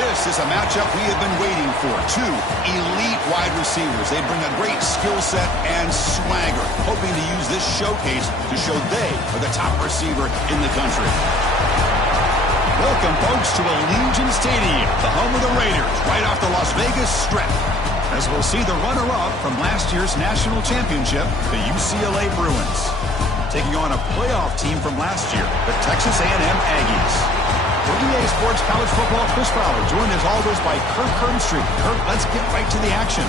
This is a matchup we have been waiting for. Two elite wide receivers. They bring a great skill set and swagger, hoping to use this showcase to show they are the top receiver in the country. Welcome, folks, to Allegiant Stadium, the home of the Raiders, right off the Las Vegas Strip, as we'll see the runner-up from last year's national championship, the UCLA Bruins, taking on a playoff team from last year, the Texas A&M Aggies. For EA Sports College Football, Chris Fowler, joined as always by Kirk Herbstreit. Kirk, let's get right to the action.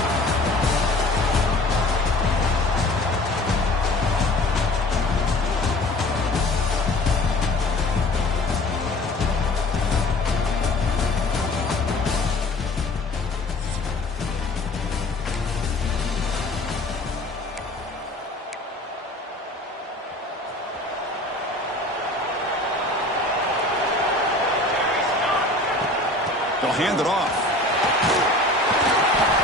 They'll hand it off.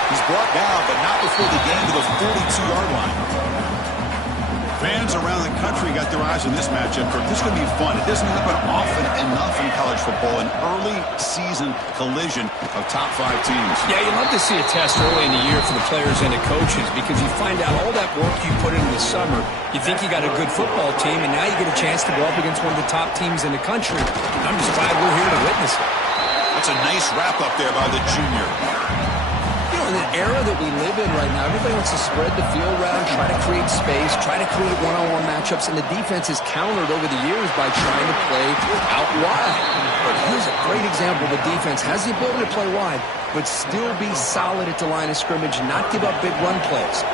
He's brought down, but not before the gain to the 42-yard line. Fans around the country got their eyes on this matchup. This is going to be fun. It doesn't happen often enough in college football, an early season collision of top 5 teams. Yeah, you love to see a test early in the year for the players and the coaches because you find out all that work you put in the summer. You think you got a good football team, and now you get a chance to go up against one of the top teams in the country. I'm just glad we're here to witness it. That's a nice wrap-up there by the junior. You know, in the era that we live in right now, everybody wants to spread the field around, try to create space, try to create one-on-one matchups, and the defense is countered over the years by trying to play out wide. But here's a great example. The defense has the ability to play wide, but still be solid at the line of scrimmage and not give up big run plays.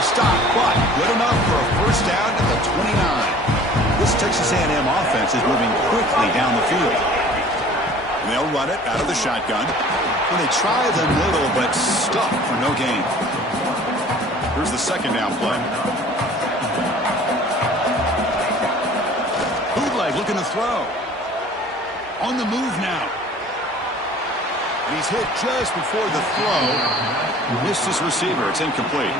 Stop, but good enough for a first down at the 29. This Texas A&M offense is moving quickly down the field. And they'll run it out of the shotgun. And they try the middle, but stuck for no gain. Here's the second down play. Bootleg looking to throw. On the move now. And he's hit just before the throw. Missed his receiver. It's incomplete.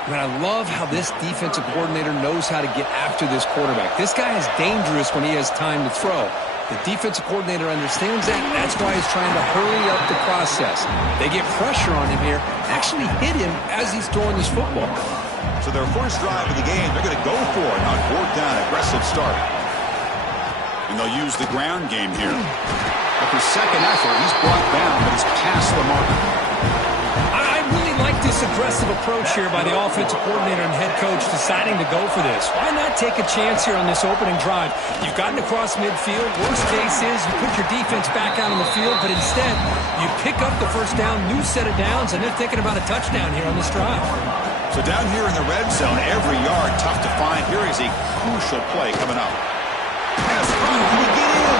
I mean, I love how this defensive coordinator knows how to get after this quarterback. This guy is dangerous when he has time to throw. The defensive coordinator understands that. That's why he's trying to hurry up the process. They get pressure on him here, actually hit him as he's throwing this football. So their first drive of the game, they're going to go for it on fourth down, aggressive start. And they'll use the ground game here. After second effort, he's brought down, but he's past the mark. I really like this aggressive approach here by the offensive coordinator and head coach deciding to go for this. Why not take a chance here on this opening drive? You've gotten across midfield. Worst case is you put your defense back out on the field, but instead you pick up the first down, new set of downs, and they're thinking about a touchdown here on this drive. So down here in the red zone, every yard tough to find. Here is a crucial play coming up. Pass run, can he get in?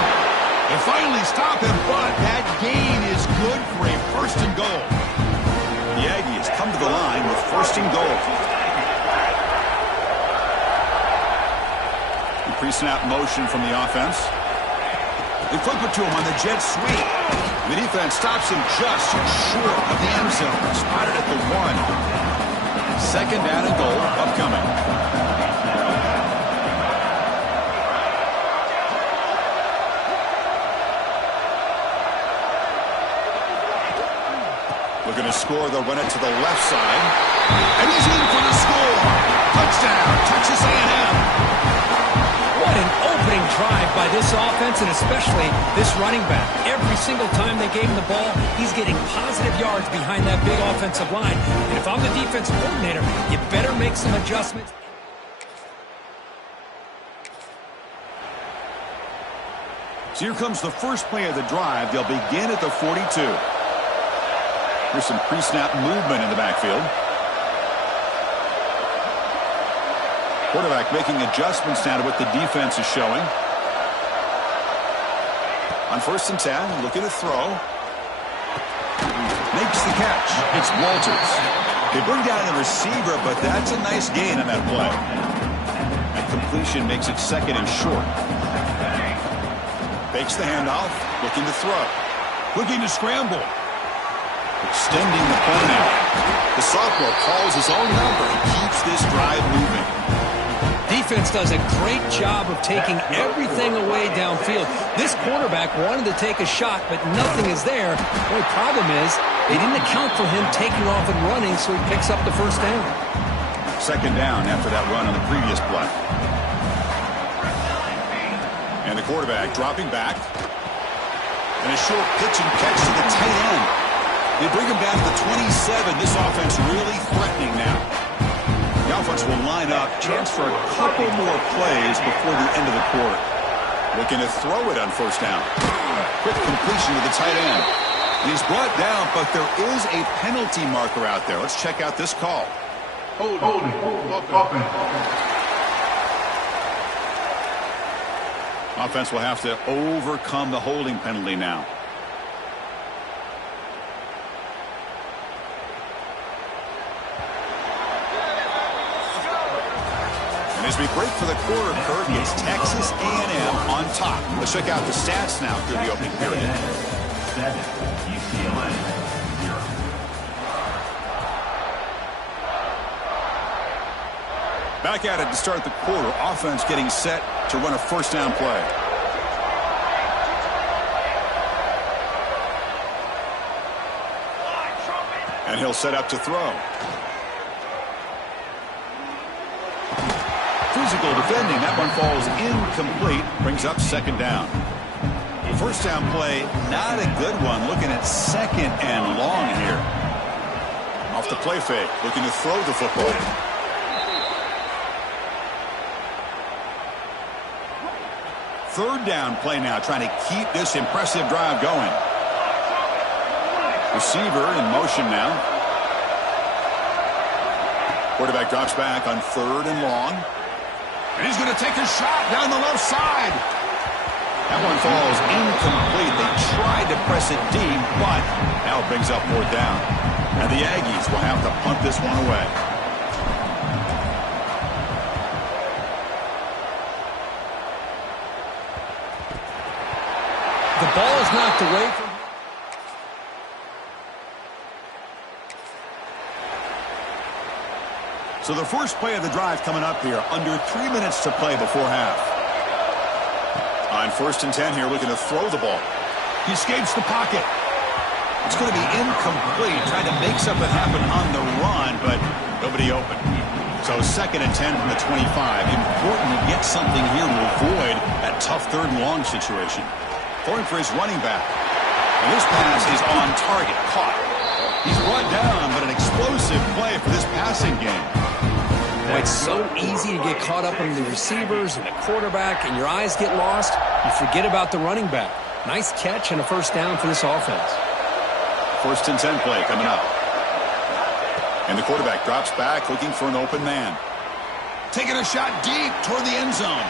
They finally stop him, but that gain is good for a first and goal. The Aggies come to the line with first and goal. The pre-snap motion from the offense. They flip it to him on the jet sweep. The defense stops him just short of the end zone. Spotted at the 1. Second down and goal upcoming. Looking to score, they'll run it to the left side. And he's in for the score. Touchdown, Texas A&M. What an opening drive by this offense, and especially this running back. Every single time they gave him the ball, he's getting positive yards behind that big offensive line. And if I'm the defensive coordinator, you better make some adjustments. So here comes the first play of the drive. They'll begin at the 42. Here's some pre-snap movement in the backfield. Quarterback making adjustments now to what the defense is showing. On first and 10, looking to throw. Makes the catch. It's Walters. They bring down the receiver, but that's a nice gain on that play. That completion makes it second and short. Fakes the handoff, looking to throw. Looking to scramble. The extending the play now. The sophomore calls his own number and keeps this drive moving. Defense does a great job of taking everything away downfield. This quarterback wanted to take a shot, but nothing is there. The only problem is they didn't account for him taking off and running, so he picks up the first down. Second down after that run on the previous play. And the quarterback dropping back. And a short pitch and catch to the tight end. They bring him down to the 27. This offense really threatening now. The offense will line up. Chance for a couple more plays before the end of the quarter. Looking to throw it on first down. Quick completion to the tight end. And he's brought down, but there is a penalty marker out there. Let's check out this call. Holding. Offense will have to overcome the holding penalty now. And as we break for the quarter, Kurt, it's Texas A&M on top. Let's check out the stats now through the opening period. 7, UCLA 0. Back at it to start the quarter. Offense getting set to run a first down play. And he'll set up to throw. Physical defending. That one falls incomplete. Brings up second down. First down play, not a good one. Looking at second and long here. Off the play fake. Looking to throw the football. Third down play now, trying to keep this impressive drive going. Receiver in motion now. Quarterback drops back on third and long. And he's going to take a shot down the left side. That one falls incomplete. They tried to press it deep, but now it brings up fourth down. And the Aggies will have to punt this one away. The ball is knocked away from him. So the first play of the drive coming up here. Under 3 minutes to play before half. On first and 10 here, looking to throw the ball. He escapes the pocket. It's going to be incomplete. Trying to make something happen on the run, but nobody open. So second and 10 from the 25. Important to get something here to avoid that tough third and long situation. Throwing for his running back. And this pass is on target. Caught. He's brought down, but an explosive play for this passing game. Boy, it's so easy to get caught up in the receivers and the quarterback, and your eyes get lost. You forget about the running back. Nice catch and a first down for this offense. First and 10 play coming up. And the quarterback drops back, looking for an open man. Taking a shot deep toward the end zone.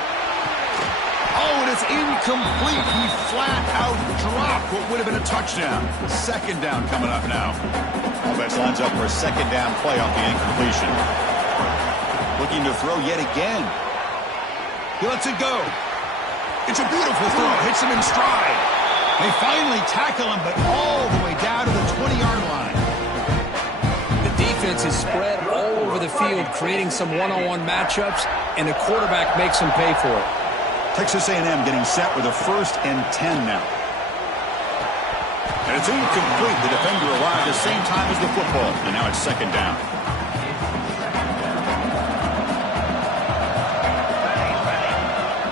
Oh, and it's incomplete. He flat out dropped what would have been a touchdown. Second down coming up now. Offense lines up for a second down play off the incompletion. Looking to throw yet again. He lets it go. It's a beautiful throw. Hits him in stride. They finally tackle him, but all the way down to the 20-yard line. The defense is spread all over the field, creating some one-on-one matchups, and the quarterback makes them pay for it. Texas A&M getting set with a first and 10 now. And it's incomplete. The defender arrived at the same time as the football, and now it's second down.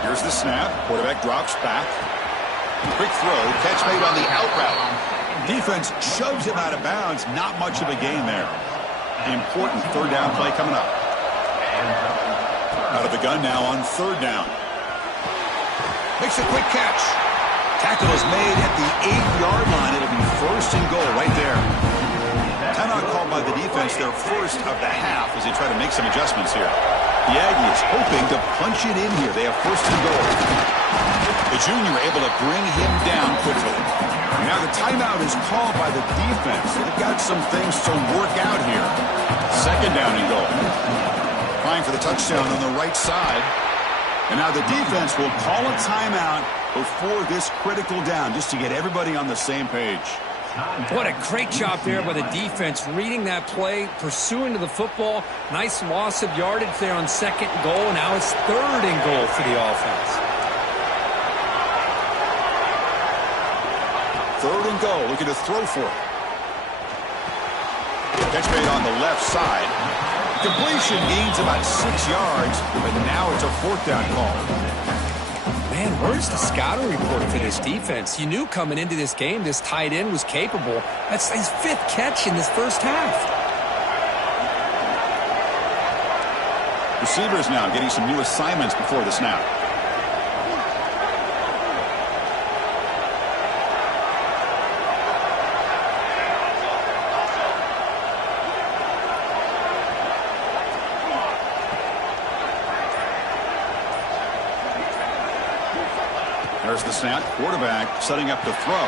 Here's the snap. Quarterback drops back. Quick throw. Catch made on the out route. Defense shoves him out of bounds. Not much of a gain there. Important third down play coming up. Out of the gun now on third down. Makes a quick catch. Tackle is made at the 8-yard line. It'll be first and goal right there. Timeout called by the defense, their first of the half, as they try to make some adjustments here. The Aggies hoping to punch it in here. They have first and goal. The junior able to bring him down quickly. Now the timeout is called by the defense. They've got some things to work out here. Second down and goal. Trying for the touchdown on the right side. And now the defense will call a timeout before this critical down, just to get everybody on the same page. What a great job there by the defense, reading that play, pursuing to the football. Nice loss of yardage there on 2nd and goal. Now it's 3rd and goal for the offense. 3rd and goal, looking to throw for it. Catch made on the left side. Completion gains about 6 yards, but now it's a 4th down call. Man, where's the scouting report for this defense? You knew coming into this game this tight end was capable. That's his 5th catch in this first half. Receivers now getting some new assignments before the snap. There's the snap. Quarterback setting up to throw.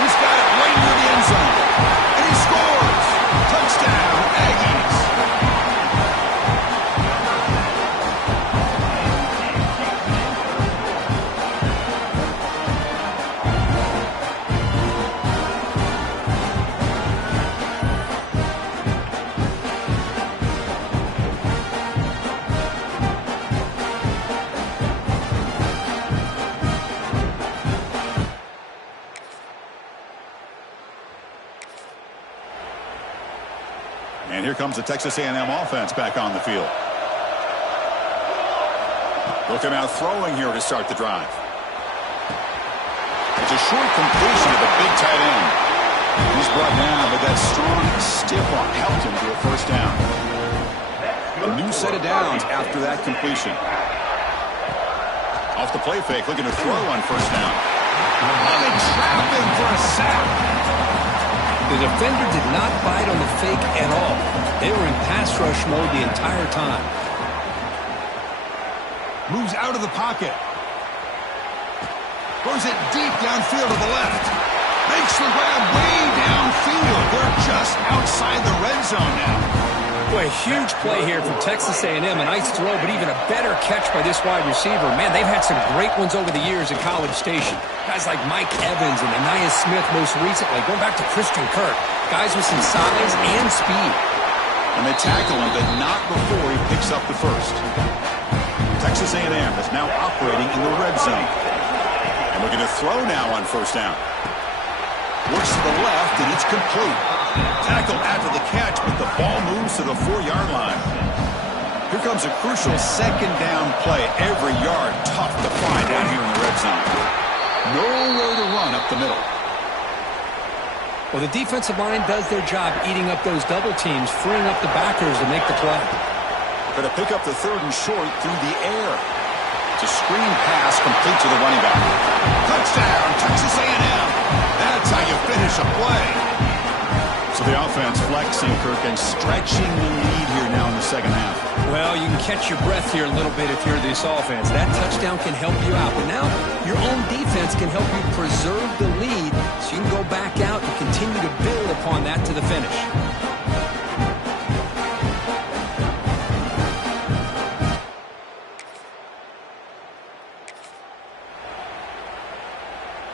He's got it right near the end zone. And he scores. Touchdown, Aggies. And here comes the Texas A&M offense back on the field. Looking out throwing here to start the drive. It's a short completion to the big tight end. He's brought down, but that strong stiff arm helped him to a 1st down. A new set of downs after that completion. Off the play fake, looking to throw on 1st down. And they trap him for a sack. The defender did not bite on the fake at all. They were in pass rush mode the entire time. Moves out of the pocket. Throws it deep downfield to the left. Makes the grab way downfield. They're just outside the red zone now. Boy, a huge play here from Texas A&M. A nice throw, but even a better catch by this wide receiver. Man, they've had some great ones over the years at College Station. Guys like Mike Evans and Anaya Smith most recently. Going back to Christian Kirk. Guys with some size and speed. And they tackle him, but not before he picks up the first. Texas A&M is now operating in the red zone. And we're going to throw now on 1st down. Works to the left, and it's complete. Tackled after the catch, but the ball moves to the 4-yard line. Here comes a crucial 2nd down play. Every yard tough to find down here in the red zone. Nowhere to run up the middle. Well, the defensive line does their job eating up those double teams, freeing up the backers to make the play. Going to pick up the 3rd and short through the air. It's a screen pass complete to the running back. Touchdown, Texas A&M. That's how you finish a play. So the offense flexing, Kirk, and stretching the lead here now in the 2nd half. Well, you can catch your breath here a little bit if you're this offense. That touchdown can help you out. But now your own defense can help you preserve the lead so you can go back out and continue to build upon that to the finish.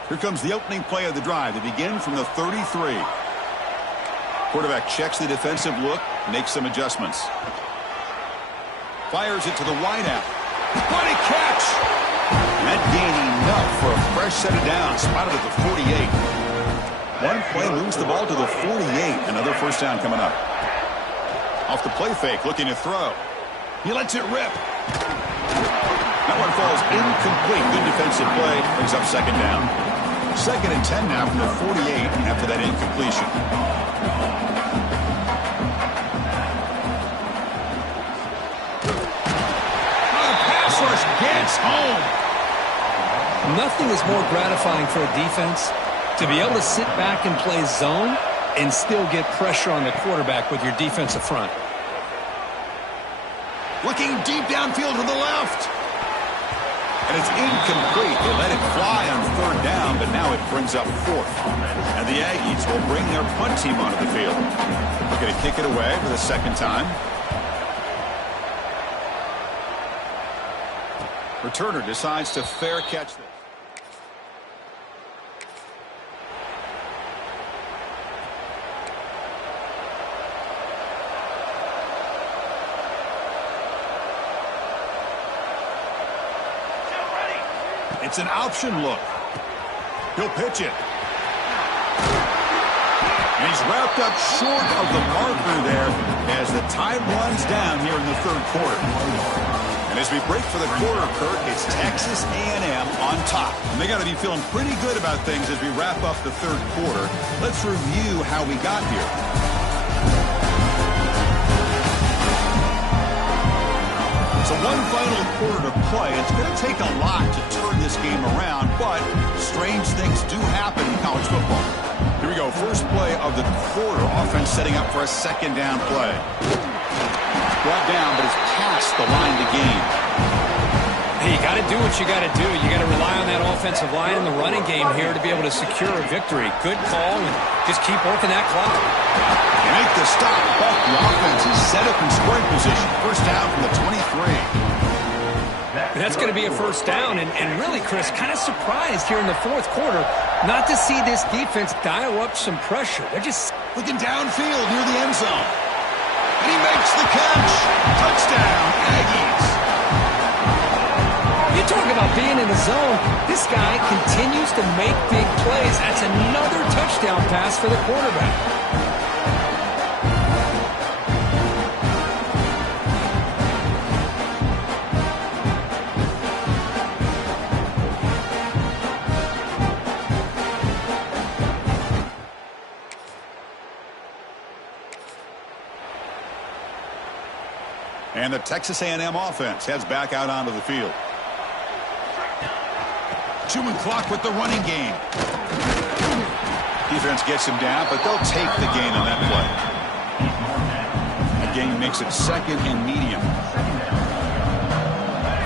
Here comes the opening play of the drive. They begin from the 33. Quarterback checks the defensive look, makes some adjustments. Fires it to the wideout. What a catch! That gained enough for a fresh set of downs. Spotted at the 48. One play moves the ball to the 48. Another 1st down coming up. Off the play fake, looking to throw. He lets it rip. That one falls incomplete. Good defensive play. Brings up 2nd down. 2nd and 10 now from the 48 after that incompletion. Gets home. Nothing is more gratifying for a defense to be able to sit back and play zone and still get pressure on the quarterback with your defensive front. Looking deep downfield to the left. And it's incomplete. They let it fly on 3rd down, but now it brings up 4th. And the Aggies will bring their punt team onto the field. They're going to kick it away for the 2nd time. Returner decides to fair catch this. It's an option look. He'll pitch it. And he's wrapped up short of the marker there as the time runs down here in the third quarter. And as we break for the quarter, Kirk, it's Texas A&M on top. And they got to be feeling pretty good about things as we wrap up the third quarter. Let's review how we got here. So one final quarter to play. It's going to take a lot to turn this game around, but strange things do happen in college football. Here we go. First play of the quarter. Offense setting up for a second down play. Brought down, but it's past the line to gain. Hey, you got to do what you got to do. You got to rely on that offensive line in the running game here to be able to secure a victory. Good call, and just keep working that clock. They make the stop, but the offense is set up in scoring position. First down from the 23. And that's going to be a first down, and really, Chris, kind of surprised here in the fourth quarter not to see this defense dial up some pressure. They're just looking downfield near the end zone. And he makes the catch. Touchdown, Aggies. You talk about being in the zone. This guy continues to make big plays. That's another touchdown pass for the quarterback. And the Texas A&M offense heads back out onto the field. Chewing clock with the running game. Defense gets him down, but they'll take the gain on that play. The gain makes it second and medium.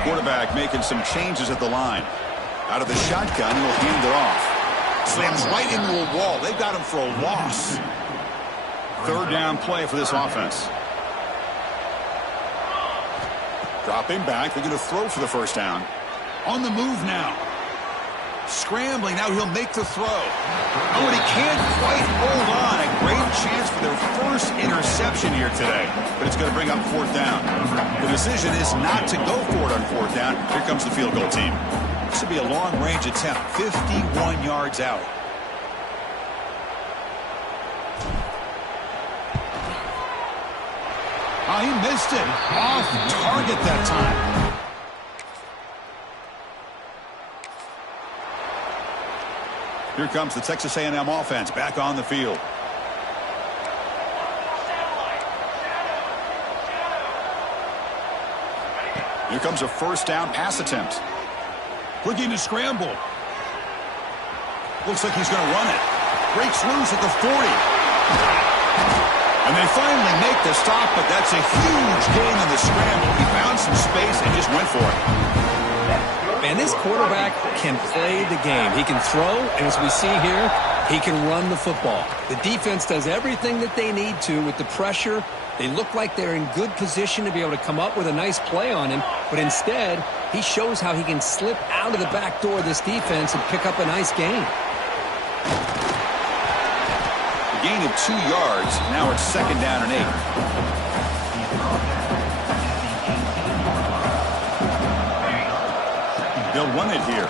Quarterback making some changes at the line. Out of the shotgun, he'll hand it off. Slams right into a wall. They've got him for a loss. Third down play for this offense. Dropping back. They're going to throw for the first down. On the move now. Scrambling. Now he'll make the throw. Oh, and he can't quite hold on. A great chance for their first interception here today. But it's going to bring up fourth down. The decision is not to go for it on fourth down. Here comes the field goal team. This will be a long-range attempt. 51 yards out. Oh, he missed it. Off target that time. Here comes the Texas A&M offense back on the field. Here comes a first down pass attempt. Looking to scramble. Looks like he's going to run it. Breaks loose at the 40. And they finally make the stop, but that's a huge gain on the scramble. He found some space and just went for it. Man, this quarterback can play the game. He can throw, and as we see here, he can run the football. The defense does everything that they need to with the pressure. They look like they're in good position to be able to come up with a nice play on him, but instead, he shows how he can slip out of the back door of this defense and pick up a nice gain. Gain of 2 yards. Now it's second down and 8. They'll run it here.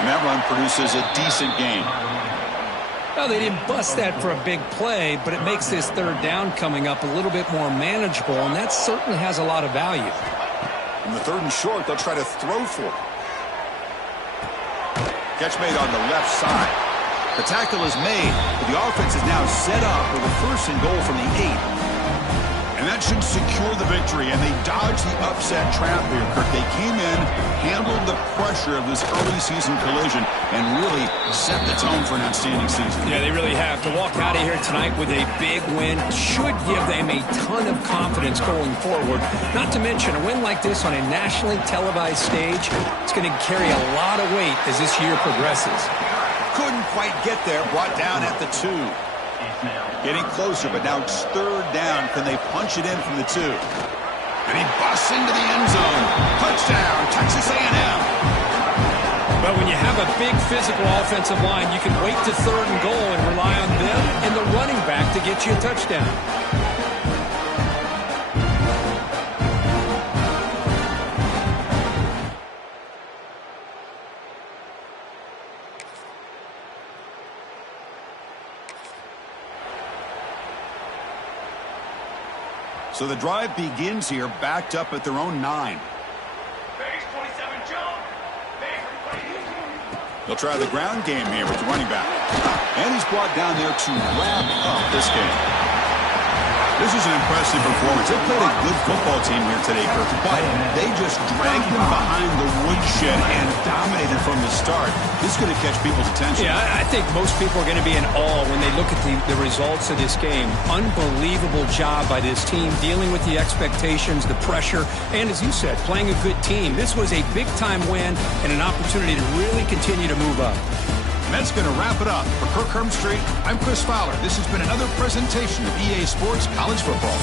And that run produces a decent gain. Well, they didn't bust that for a big play, but it makes this third down coming up a little bit more manageable, and that certainly has a lot of value. In the third and short, they'll try to throw for it. Catch made on the left side. The tackle is made, but the offense is now set up with a first and goal from the 8. And that should secure the victory, and they dodged the upset trap here, Kirk. They came in, handled the pressure of this early season collision, and really set the tone for an outstanding season. Yeah, they really have. To walk out of here tonight with a big win should give them a ton of confidence going forward. Not to mention, a win like this on a nationally televised stage, it's going to carry a lot of weight as this year progresses. Couldn't quite get there, brought down at the 2. Getting closer, but now it's third down. Can they punch it in from the 2? And he busts into the end zone. Touchdown, Texas A&M. But when you have a big physical offensive line, you can wait to third and goal and rely on them and the running back to get you a touchdown. So the drive begins here, backed up at their own 9. They'll try the ground game here with the running back. And he's brought down there to wrap up this game. This is an impressive performance. They played a good football team here today, Kirk, but they just dragged them behind the woodshed and dominated from the start. This is going to catch people's attention. Yeah, I think most people are going to be in awe when they look at the results of this game. Unbelievable job by this team, dealing with the expectations, the pressure, and as you said, playing a good team. This was a big-time win and an opportunity to really continue to move up. And that's going to wrap it up. For Kirk Hermstreet, I'm Chris Fowler. This has been another presentation of EA Sports College Football.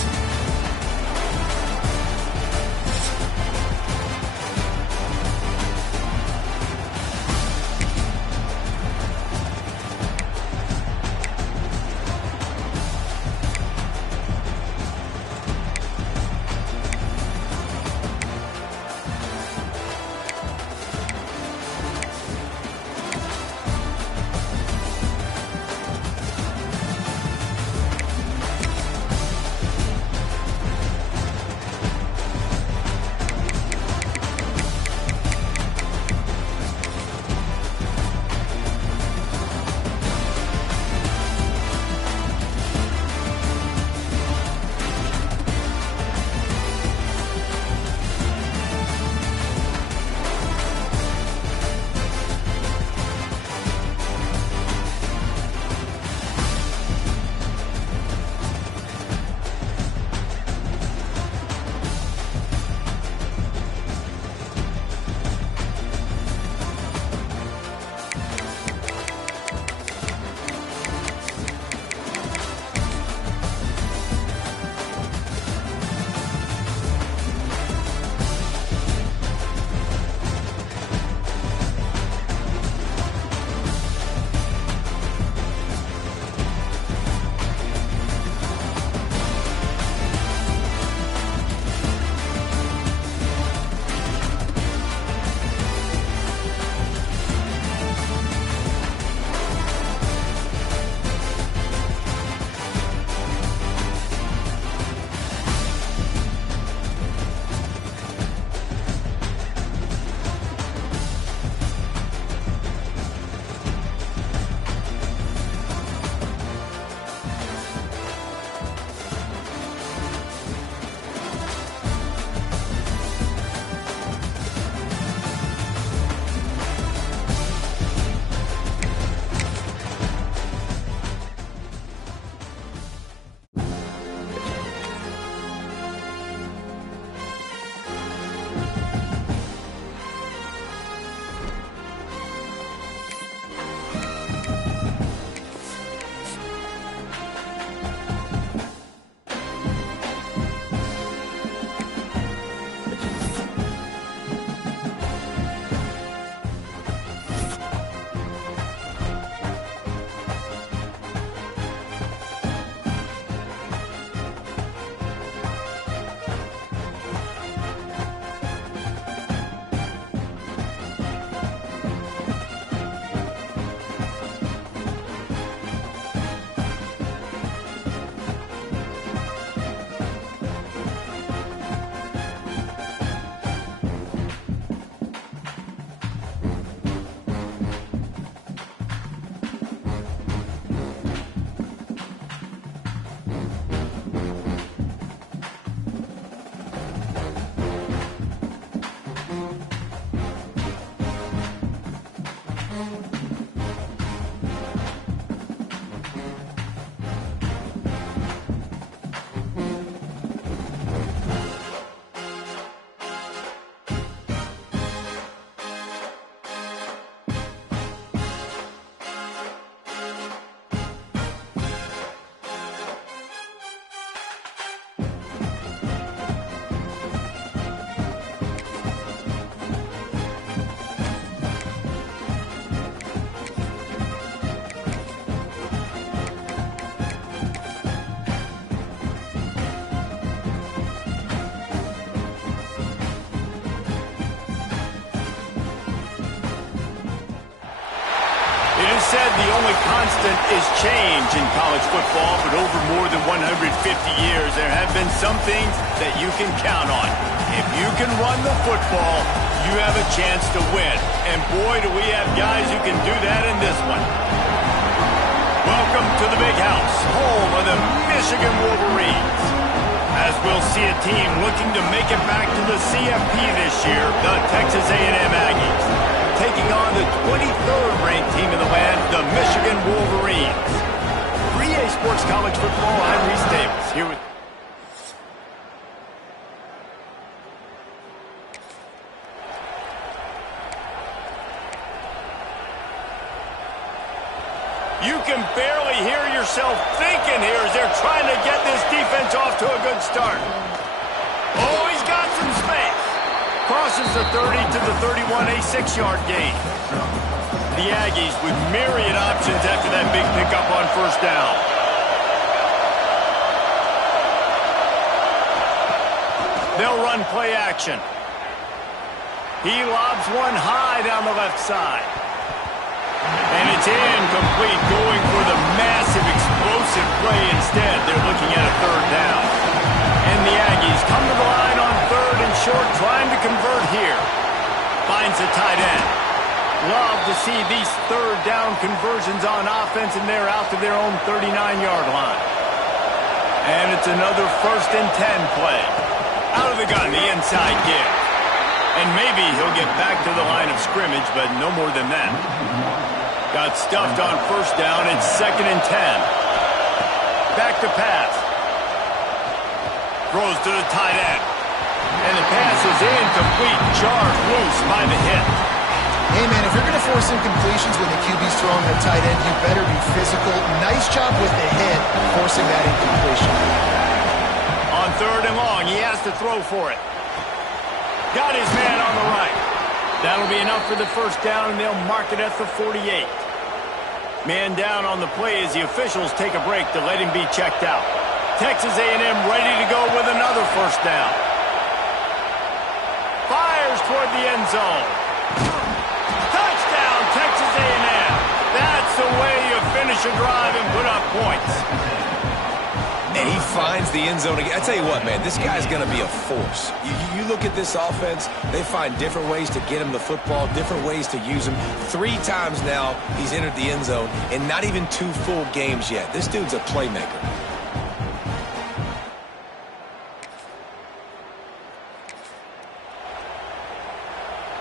constant is change in college football, but over more than 150 years, there have been some things that you can count on. If you can run the football, you have a chance to win. And boy, do we have guys who can do that in this one. Welcome to the Big House, home of the Michigan Wolverines. As we'll see a team looking to make it back to the CFP this year, the Texas A&M Aggies, taking on the 23rd ranked team in the land, the Michigan Wolverines. 3A Sports College Football, I'm Reese Davis, here with... You can barely hear yourself thinking here as they're trying to get this defense off to a good start. Oh, he's got some space. Crosses the 30 to the 31, a 6-yard gain. The Aggies with myriad options after that big pickup on first down. They'll run play action. He lobs one high down the left side. And it's incomplete, going for the massive explosive play instead. They're looking at a third down. And the Aggies come to the line on third and short, trying to convert here. Finds the tight end. Love to see these third down conversions on offense, and they're out to their own 39-yard line. And it's another 1st and 10 play. Out of the gun, the inside give. And maybe he'll get back to the line of scrimmage, but no more than that. Got stuffed on first down. It's 2nd and 10. Back to pass. Throws to the tight end. And the pass is incomplete. Jarred loose by the hit. Hey, man, if you're going to force incompletions when the QB's throwing the tight end, you better be physical. Nice job with the hit, forcing that incompletion. On 3rd and long, he has to throw for it. Got his man on the right. That'll be enough for the first down, and they'll mark it at the 48. Man down on the play as the officials take a break to let him be checked out. Texas A&M ready to go with another first down. Fires toward the end zone. Touchdown, Texas A&M. That's the way you finish a drive and put up points. And he finds the end zone again. I tell you what, man, this guy's going to be a force. You look at this offense, they find different ways to get him the football, different ways to use him. 3 times now he's entered the end zone, and not even 2 full games yet. This dude's a playmaker.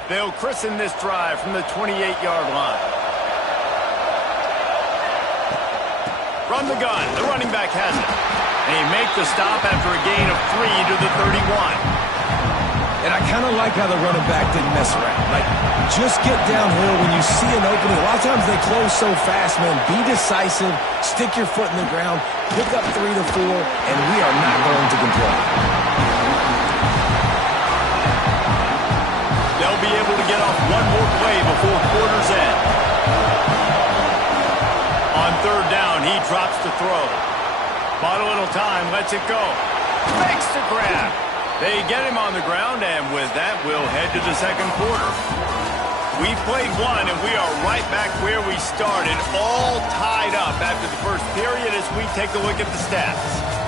They'll christen this drive from the 28-yard line. From the gun, the running back has it. And he makes the stop after a gain of 3 to the 31. And I kind of like how the running back didn't mess around. Like, just get downhill when you see an opening. A lot of times they close so fast, man. Be decisive, stick your foot in the ground, pick up 3 to 4, and we are not going to complain. They'll be able to get off one more play before quarter's end. On 3rd down, he drops to throw. Bought a little time, lets it go. Makes the grab. They get him on the ground, and with that, we'll head to the 2nd quarter. We've played one, and we are right back where we started, all tied up after the first period as we take a look at the stats.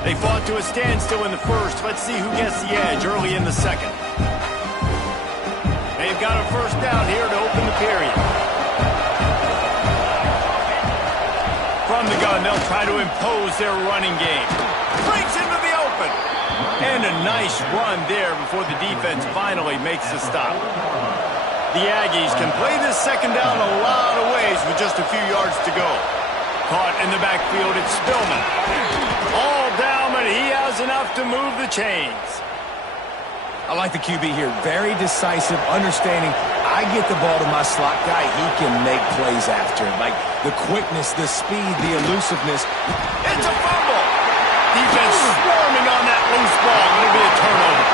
They fought to a standstill in the first. Let's see who gets the edge early in the 2nd. They've got a first down here to open the period. From the gun, they'll try to impose their running game. Breaks into the open. And a nice run there before the defense finally makes the stop. The Aggies can play this 2nd down a lot of ways with just a few yards to go. Caught in the backfield, it's Spillman. All down, but he has enough to move the chains. I like the QB here. Very decisive, understanding. I get the ball to my slot guy. He can make plays after it. Like the quickness, the speed, the elusiveness. It's a fumble. Defense swarming on that loose ball. It'll be a turnover.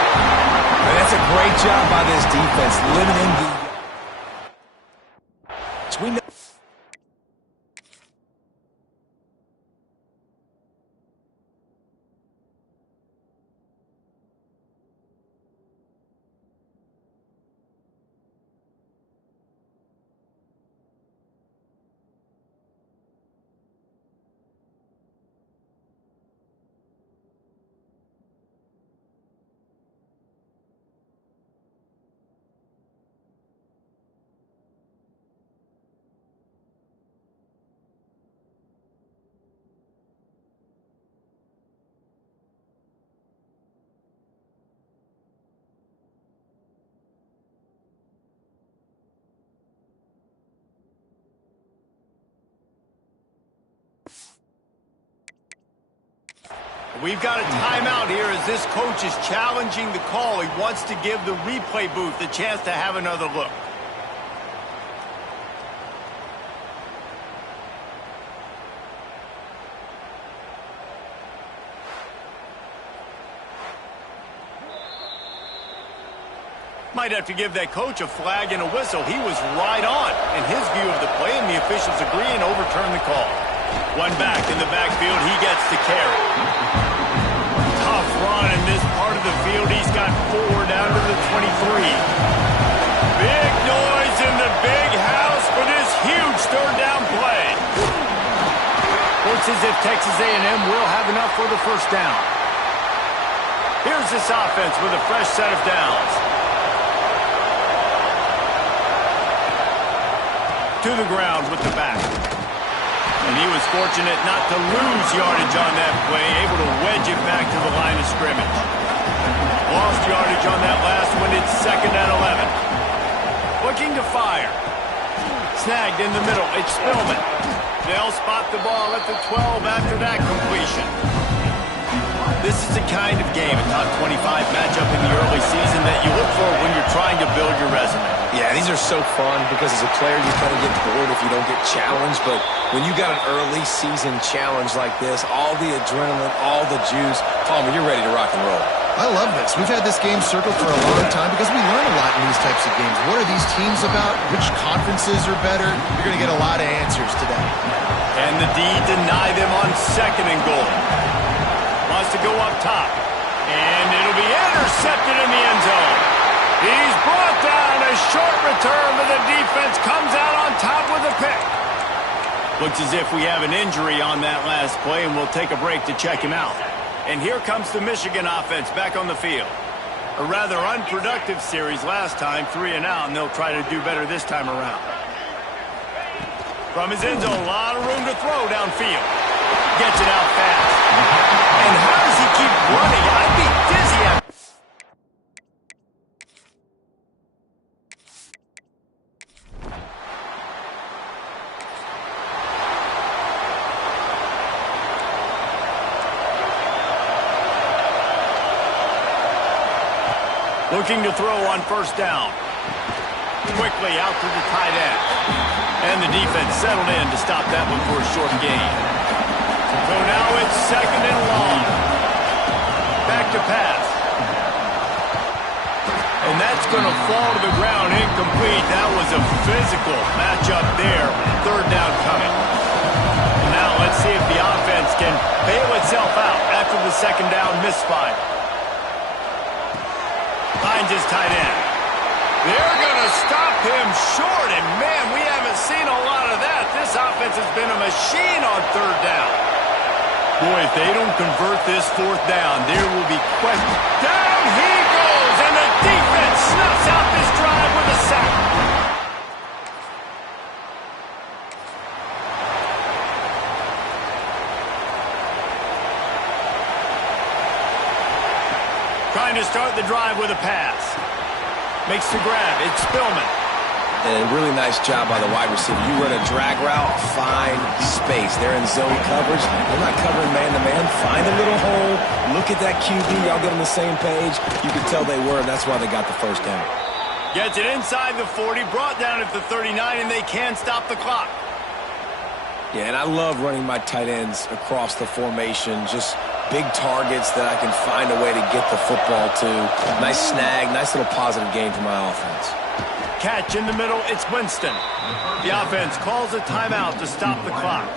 And that's a great job by this defense, limiting the... We know. We've got a timeout here as this coach is challenging the call. He wants to give the replay booth the chance to have another look. Might have to give that coach a flag and a whistle. He was right on in his view of the play, and the officials agree and overturn the call. One back in the backfield. He gets the carry. Tough run in this part of the field. He's got 4 down to the 23. Big noise in the big house for this huge third down play. Looks as if Texas A&M will have enough for the first down. Here's this offense with a fresh set of downs. To the ground with the back. And he was fortunate not to lose yardage on that play, able to wedge it back to the line of scrimmage. Lost yardage on that last one. It's 2nd and 11. Looking to fire. Snagged in the middle. It's Spillman. They'll spot the ball at the 12 after that completion. This is the kind of game, a top 25 matchup in the early season, that you look for when you're trying to build your resume. Yeah, these are so fun because as a player you kind of get bored if you don't get challenged, but when you got an early season challenge like this, all the adrenaline, all the juice, Palmer, you're ready to rock and roll. I love this. We've had this game circled for a long time because we learn a lot in these types of games. What are these teams about? Which conferences are better? You're going to get a lot of answers today. And the D deny them on 2nd and goal. Wants to go up top. And it'll be intercepted in the end zone. He's brought down. A short return, but the defense comes out on top with a pick. Looks as if we have an injury on that last play, and we'll take a break to check him out. And here comes the Michigan offense back on the field. A rather unproductive series last time, 3 and out, and they'll try to do better this time around. From his end zone, a lot of room to throw downfield. Gets it out fast. And how does he keep running? I'd be dizzy after. Looking to throw on 1st down. Quickly out to the tight end. And the defense settled in to stop that one for a short gain. So now it's 2nd and long. Back to pass. And that's going to fall to the ground incomplete. That was a physical matchup there. 3rd down coming. And now let's see if the offense can bail itself out after the 2nd down misfire. Finds his tight end. They're going to stop him short, and man, we haven't seen a lot of that. This offense has been a machine on 3rd down. Boy, if they don't convert this 4th down, there will be questions. Down he goes, and the defense snuffs out this drive with a sack. Trying to start the drive with a pass. Makes the grab. It's Spillman. And really nice job by the wide receiver. You run a drag route, find space. They're in zone coverage. They're not covering man-to-man. Find a little hole. Look at that QB. Y'all get on the same page. You can tell they were, and that's why they got the 1st down. Gets it inside the 40, brought down at the 39, and they can stop the clock. Yeah, and I love running my tight ends across the formation. Just big targets that I can find a way to get the football to. Nice snag, nice little positive gain for my offense. Catch in the middle, it's Winston. The offense calls a timeout to stop the clock.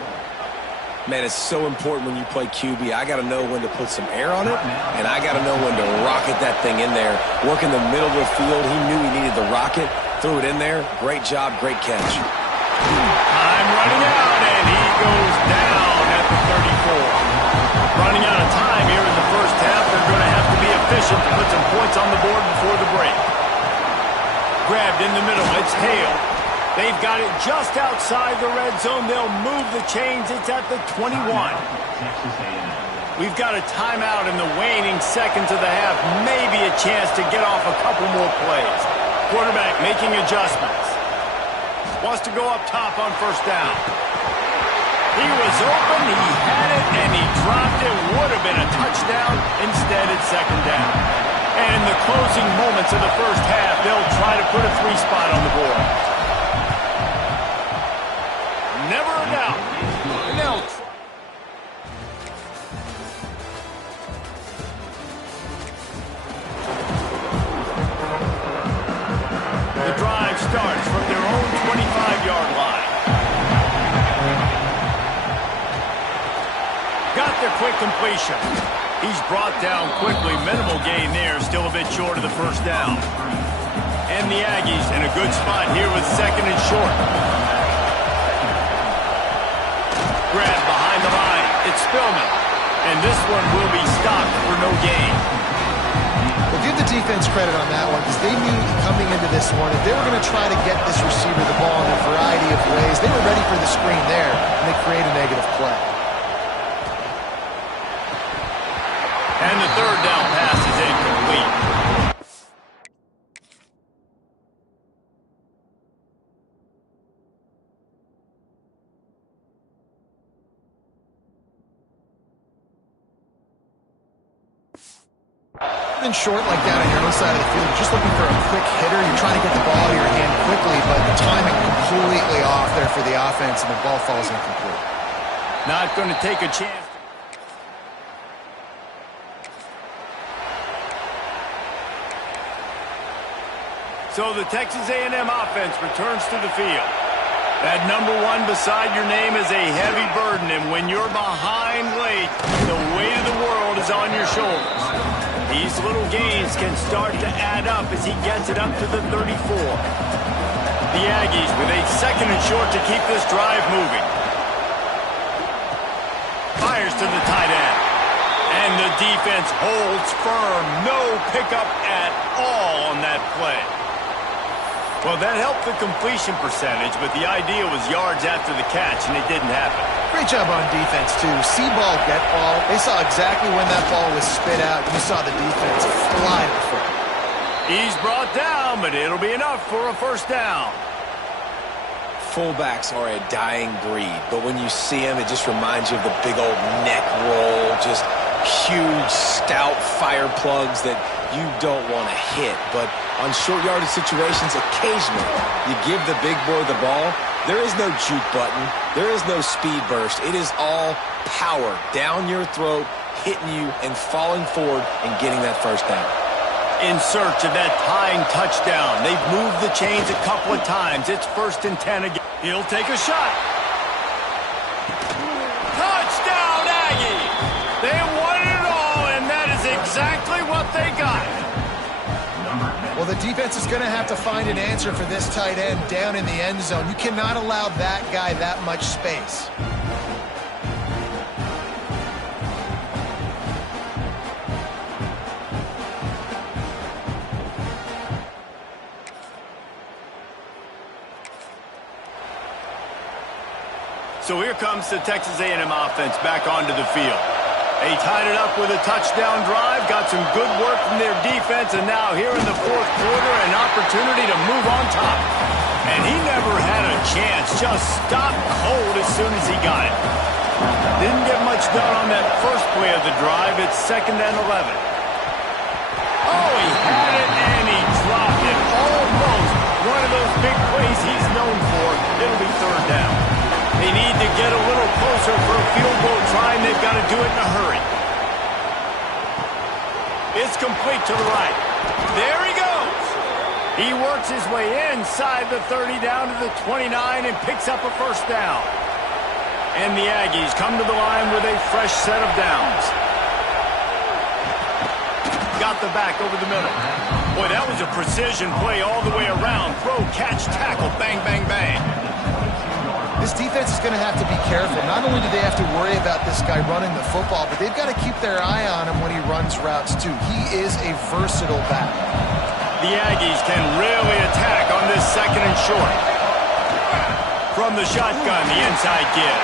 Man, it's so important when you play QB. I got to know when to put some air on it, and I got to know when to rocket that thing in there. Work in the middle of the field. He knew he needed the rocket. Threw it in there. Great job, great catch. Time running out, and he goes down at the 34. Running out of time here in the 1st half. They're going to have to be efficient to put some points on the board before the break. Grabbed in the middle. It's Hale. They've got it just outside the red zone. They'll move the chains. It's at the 21. We've got a timeout in the waning seconds of the half. Maybe a chance to get off a couple more plays. Quarterback making adjustments. Wants to go up top on 1st down. He was open, he had it, and he dropped it. Would have been a touchdown. Instead, it's second down. And in the closing moments of the first half, they'll try to put a 3-spot on the board. Never a doubt. Now, the drive starts from their own 25-yard line. Got the quick completion. He's brought down quickly. Minimal gain there. Still a bit short of the first down. And the Aggies in a good spot here with second and short. Grab behind the line. It's Spillman. And this one will be stopped for no gain. Well, give the defense credit on that one because they knew coming into this one, if they were going to try to get this receiver the ball in a variety of ways, they were ready for the screen there, and they create a negative play. And the third down pass is incomplete. In short like that on your own side of the field, you're just looking for a quick hitter. You're trying to get the ball to your hand quickly, but the timing completely off there for the offense, and the ball falls incomplete. Not going to take a chance. So the Texas A&M offense returns to the field. That number 1 beside your name is a heavy burden, and when you're behind late, the weight of the world is on your shoulders. These little gains can start to add up as he gets it up to the 34. The Aggies with a second and short to keep this drive moving. Fires to the tight end. And the defense holds firm. No pickup at all on that play. Well, that helped the completion percentage, but the idea was yards after the catch, and it didn't happen. Great job on defense, too. See ball, get ball. They saw exactly when that ball was spit out. You saw the defense fly to the foot. He's brought down, but it'll be enough for a first down. Fullbacks are a dying breed, but when you see them, it just reminds you of the big old neck roll, just huge, stout fire plugs that you don't want to hit. But on short yardage situations, occasionally you give the big boy the ball. There is no juke button. There is no speed burst. It is all power down your throat, hitting you and falling forward and getting that first down. In search of that tying touchdown. They've moved the chains a couple of times. It's 1st and 10 again. He'll take a shot. Touchdown, Aggie! They won it all, and that is exactly what they got. Well, the defense is going to have to find an answer for this tight end down in the end zone. You cannot allow that guy that much space. So here comes the Texas A&M offense back onto the field. They tied it up with a touchdown drive, got some good work from their defense, and now here in the fourth quarter, an opportunity to move on top. And he never had a chance, just stopped cold as soon as he got it. Didn't get much done on that first play of the drive. It's 2nd and 11. Oh, he had it, and he dropped it. Almost one of those big plays he's known for. It'll be 3rd down. They need to get a little closer for a field goal try, and they've got to do it in a hurry. It's complete to the right. There he goes. He works his way inside the 30 down to the 29 and picks up a first down. And the Aggies come to the line with a fresh set of downs. Got the back over the middle. Boy, that was a precision play all the way around. Throw, catch, tackle, bang, bang, bang. This defense is going to have to be careful. Not only do they have to worry about this guy running the football, but they've got to keep their eye on him when he runs routes, too. He is a versatile back. The Aggies can really attack on this 2nd and short. From the shotgun, the inside give.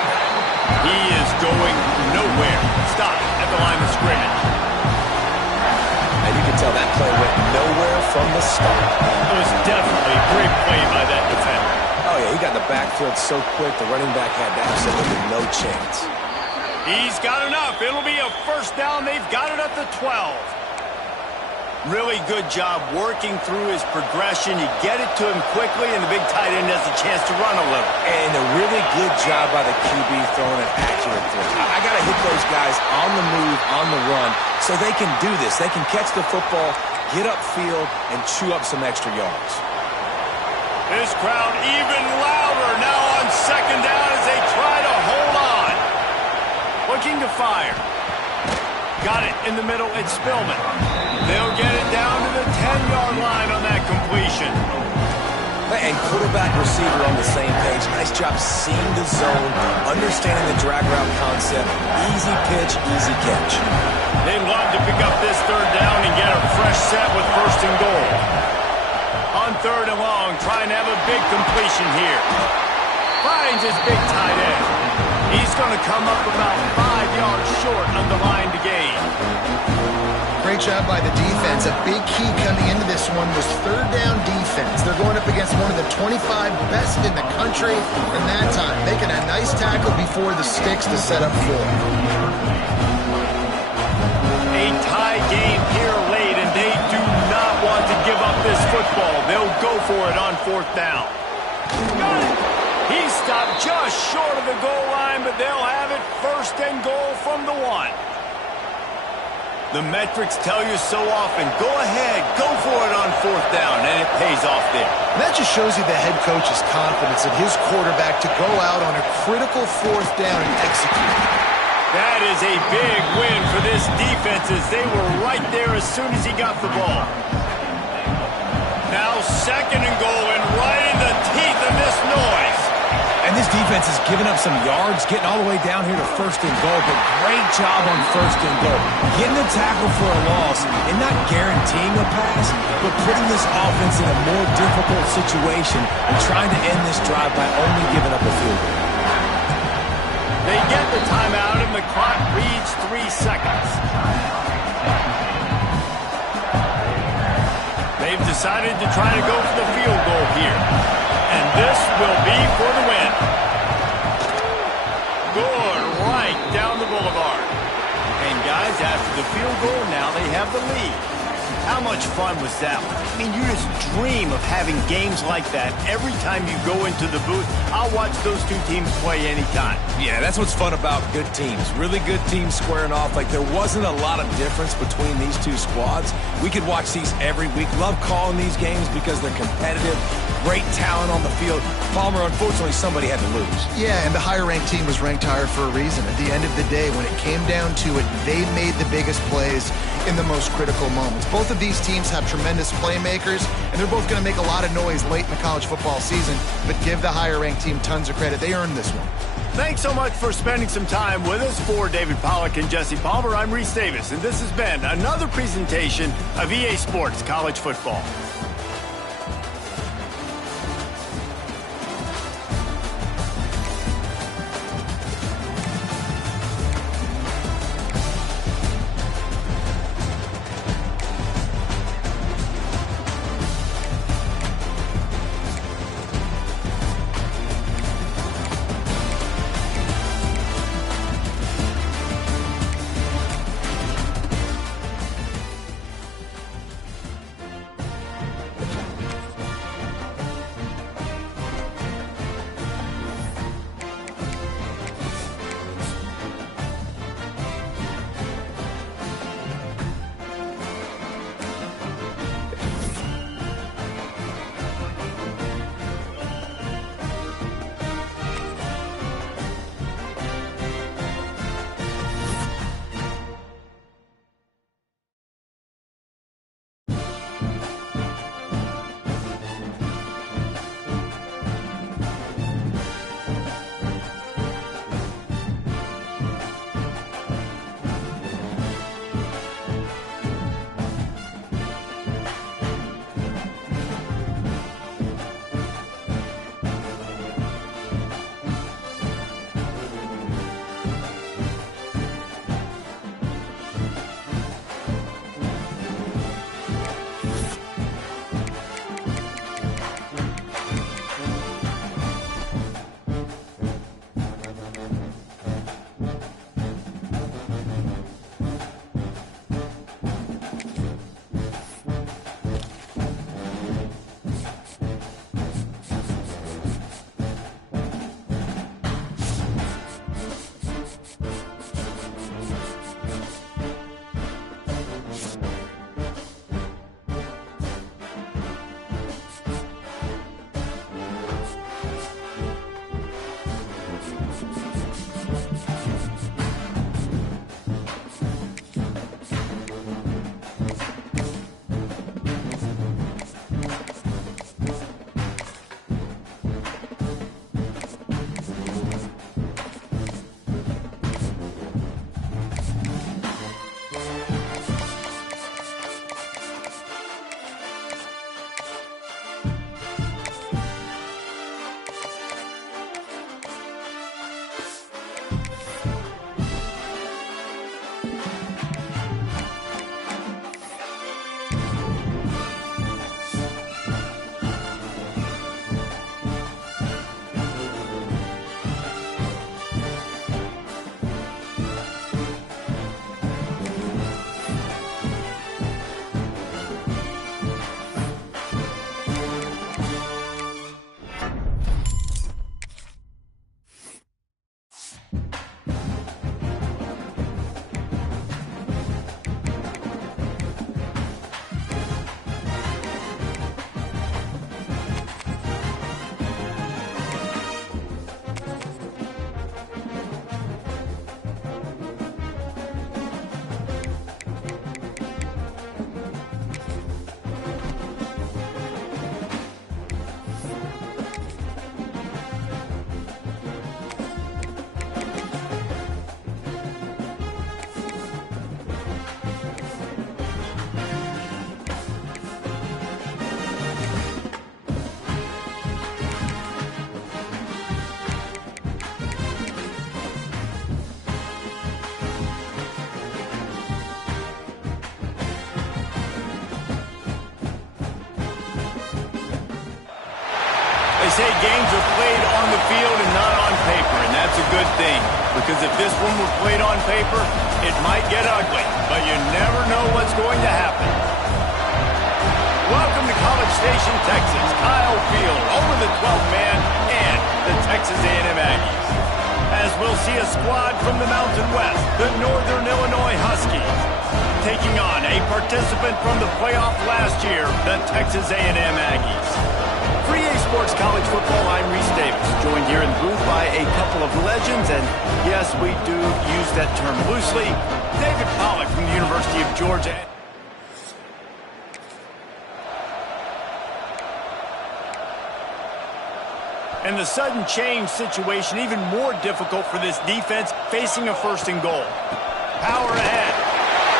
He is going nowhere. Stop at the line of scrimmage. And you can tell that play went nowhere from the start. It was definitely a great play by that defender. Oh, Oh, yeah, he got the backfield so quick, the running back had absolutely no chance. He's got enough. It'll be a first down. They've got it at the 12. Really good job working through his progression. You get it to him quickly, and the big tight end has a chance to run a little. And a really good job by the QB throwing an accurate throw. I got to hit those guys on the move, on the run, so they can do this. They can catch the football, get upfield, and chew up some extra yards. This crowd even louder now on second down as they try to hold on. Looking to fire. Got it in the middle. It's Spillman. They'll get it down to the 10-yard line on that completion. And quarterback receiver on the same page. Nice job seeing the zone, understanding the drag route concept. Easy pitch, easy catch. They'd love to pick up this third down and get a fresh set with first and goal. On third and long, trying to have a big completion here. Finds his big tight end. He's going to come up about 5 yards short of the line to gain. Great job by the defense. A big key coming into this one was third down defense. They're going up against one of the 25 best in the country in that time, making a nice tackle before the sticks to set up for it. A tie game here late, and they do not want to give up this football. They'll go for it on fourth down. Got it! He stopped just short of the goal line, but they'll have it first and goal from the 1. The metrics tell you so often, go ahead, go for it on fourth down, and it pays off there. And that just shows you the head coach's confidence in his quarterback to go out on a critical fourth down and execute. That is a big win for this defense as they were right there as soon as he got the ball. Now second and goal and right in the teeth of this noise. And this defense has given up some yards, getting all the way down here to first and goal, but great job on first and goal. Getting a tackle for a loss and not guaranteeing a pass, but putting this offense in a more difficult situation and trying to end this drive by only giving up a field goal. They get the timeout and the clock reads 3 seconds. They've decided to try to go for the field goal here. And this will be for the win. Good, right down the boulevard. And guys, after the field goal, now they have the lead. How much fun was that one? I mean, you just dream of having games like that every time you go into the booth. I'll watch those two teams play anytime. Yeah, that's what's fun about good teams. Really good teams squaring off. Like, there wasn't a lot of difference between these two squads. We could watch these every week. Love calling these games because they're competitive. Great talent on the field. Palmer, unfortunately, somebody had to lose. Yeah, and the higher-ranked team was ranked higher for a reason. At the end of the day, when it came down to it, they made the biggest plays in the most critical moments. Both of these teams have tremendous playmakers, and they're both going to make a lot of noise late in the college football season, but give the higher-ranked team tons of credit. They earned this one. Thanks so much for spending some time with us. For David Pollack and Jesse Palmer, I'm Reese Davis, and this has been another presentation of EA Sports College Football. say games are played on the field and not on paper, and that's a good thing. Because if this one were played on paper, it might get ugly, but you never know what's going to happen. Welcome to College Station, Texas. Kyle Field over the 12th man and the Texas A&M Aggies. As we'll see a squad from the Mountain West, the Northern Illinois Huskies, taking on a participant from the playoff last year, the Texas A&M Aggies. For EA Sports College Football, I'm Reese Davis, joined here in the booth by a couple of legends, and yes, we do use that term loosely. David Pollack from the University of Georgia. And the sudden change situation even more difficult for this defense facing a first and goal. Power ahead.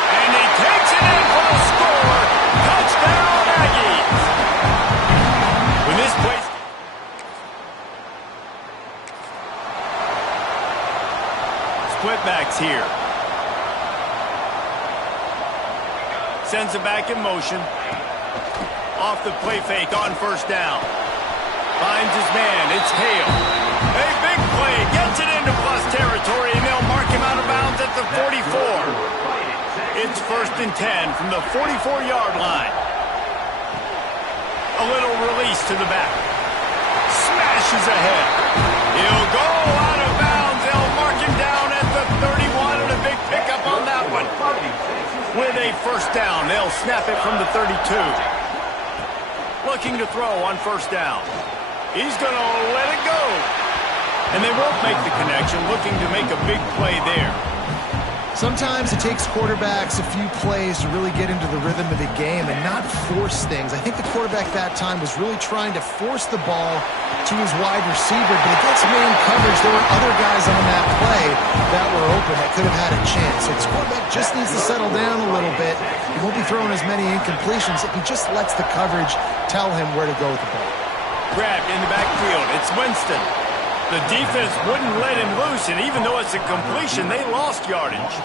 And he takes it in for a score. Touchdown, Aggies. When this place... Split backs here. Sends it back in motion. Off the play fake on first down. Finds his man. It's Hale. A big play. Gets it into plus territory, and they'll mark him out of bounds at the 44. It's 1st and 10 from the 44-yard line. A little release to the back. Smashes ahead. He'll go out of bounds. They'll mark him down at the 31, and a big pickup on that one. With a first down, they'll snap it from the 32. Looking to throw on first down. He's going to let it go. And they won't make the connection, looking to make a big play there. Sometimes it takes quarterbacks a few plays to really get into the rhythm of the game and not force things. I think the quarterback that time was really trying to force the ball to his wide receiver, but against man coverage, there were other guys on that play that were open that could have had a chance. So this quarterback just needs to settle down a little bit. He won't be throwing as many incompletions if he just lets the coverage tell him where to go with the ball. Grabbed in the backfield. It's Winston. The defense wouldn't let him loose, and even though it's a completion, they lost yardage.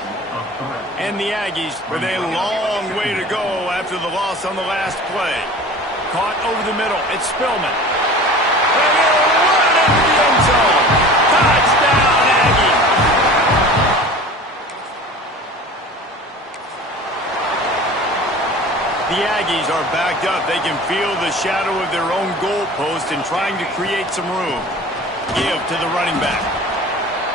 And the Aggies with a long way to go after the loss on the last play. Caught over the middle. It's Spillman. And he'll run it into the end zone. Touchdown, Aggies. The Aggies are backed up. They can feel the shadow of their own goalpost and trying to create some room. Give to the running back.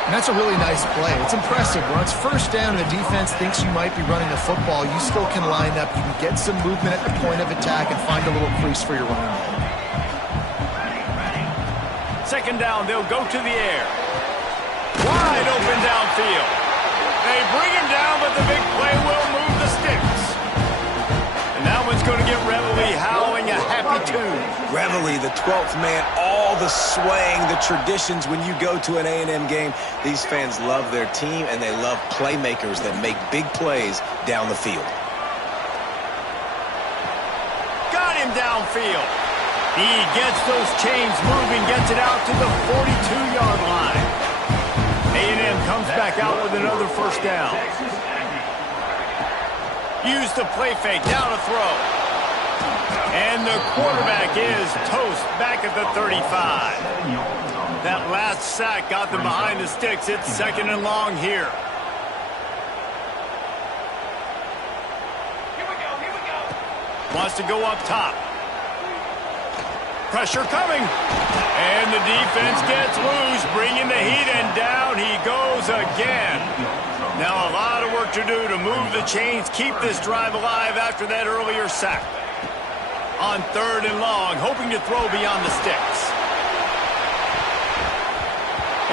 And that's a really nice play. It's impressive. When it's first down and the defense thinks you might be running the football, you still can line up. You can get some movement at the point of attack and find a little crease for your running back. Second down, they'll go to the air. Wide open downfield. They bring him down, but the big play will move the sticks. And that one's going to get Reveille howling a happy tune. Reveille, the 12th man, all the swaying, the traditions when you go to an A&M game. These fans love their team, and they love playmakers that make big plays down the field. Got him downfield. He gets those chains moving, gets it out to the 42-yard line. A&M comes back out with another first down. Use the play fake, down to throw. And the quarterback is toast back at the 35. That last sack got them behind the sticks. It's 2nd and long here. Wants to go up top. Pressure coming. And the defense gets loose, bringing the heat, and down he goes again. Now a lot of work to do to move the chains, keep this drive alive after that earlier sack. On 3rd and long, hoping to throw beyond the sticks.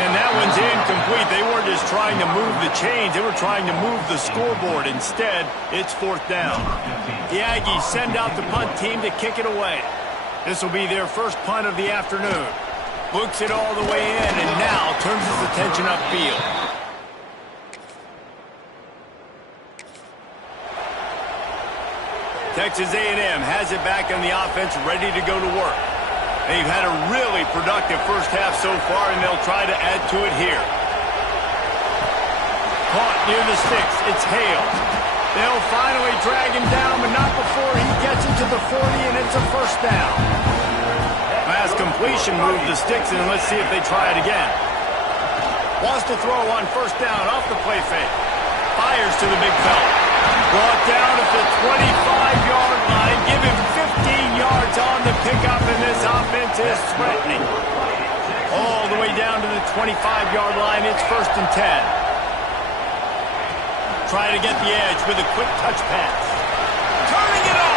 And that one's incomplete. They weren't just trying to move the chains, they were trying to move the scoreboard. Instead, it's 4th down. The Aggies send out the punt team to kick it away. This will be their first punt of the afternoon. Books it all the way in, and now turns his attention upfield. Texas A&M has it back on the offense, ready to go to work. They've had a really productive first half so far, and they'll try to add to it here. Caught near the sticks. It's Hale. They'll finally drag him down, but not before he gets into the 40, and it's a first down. Pass complete. completion. Move the sticks in, and let's see if they try it again. Wants to throw on first down off the play fake. Fires to the big fella. Brought down at the 25-yard line. Give him 15 yards on the pickup, and this offense is threatening. All the way down to the 25-yard line. It's 1st and 10. Try to get the edge with a quick touch pass. Turning it on!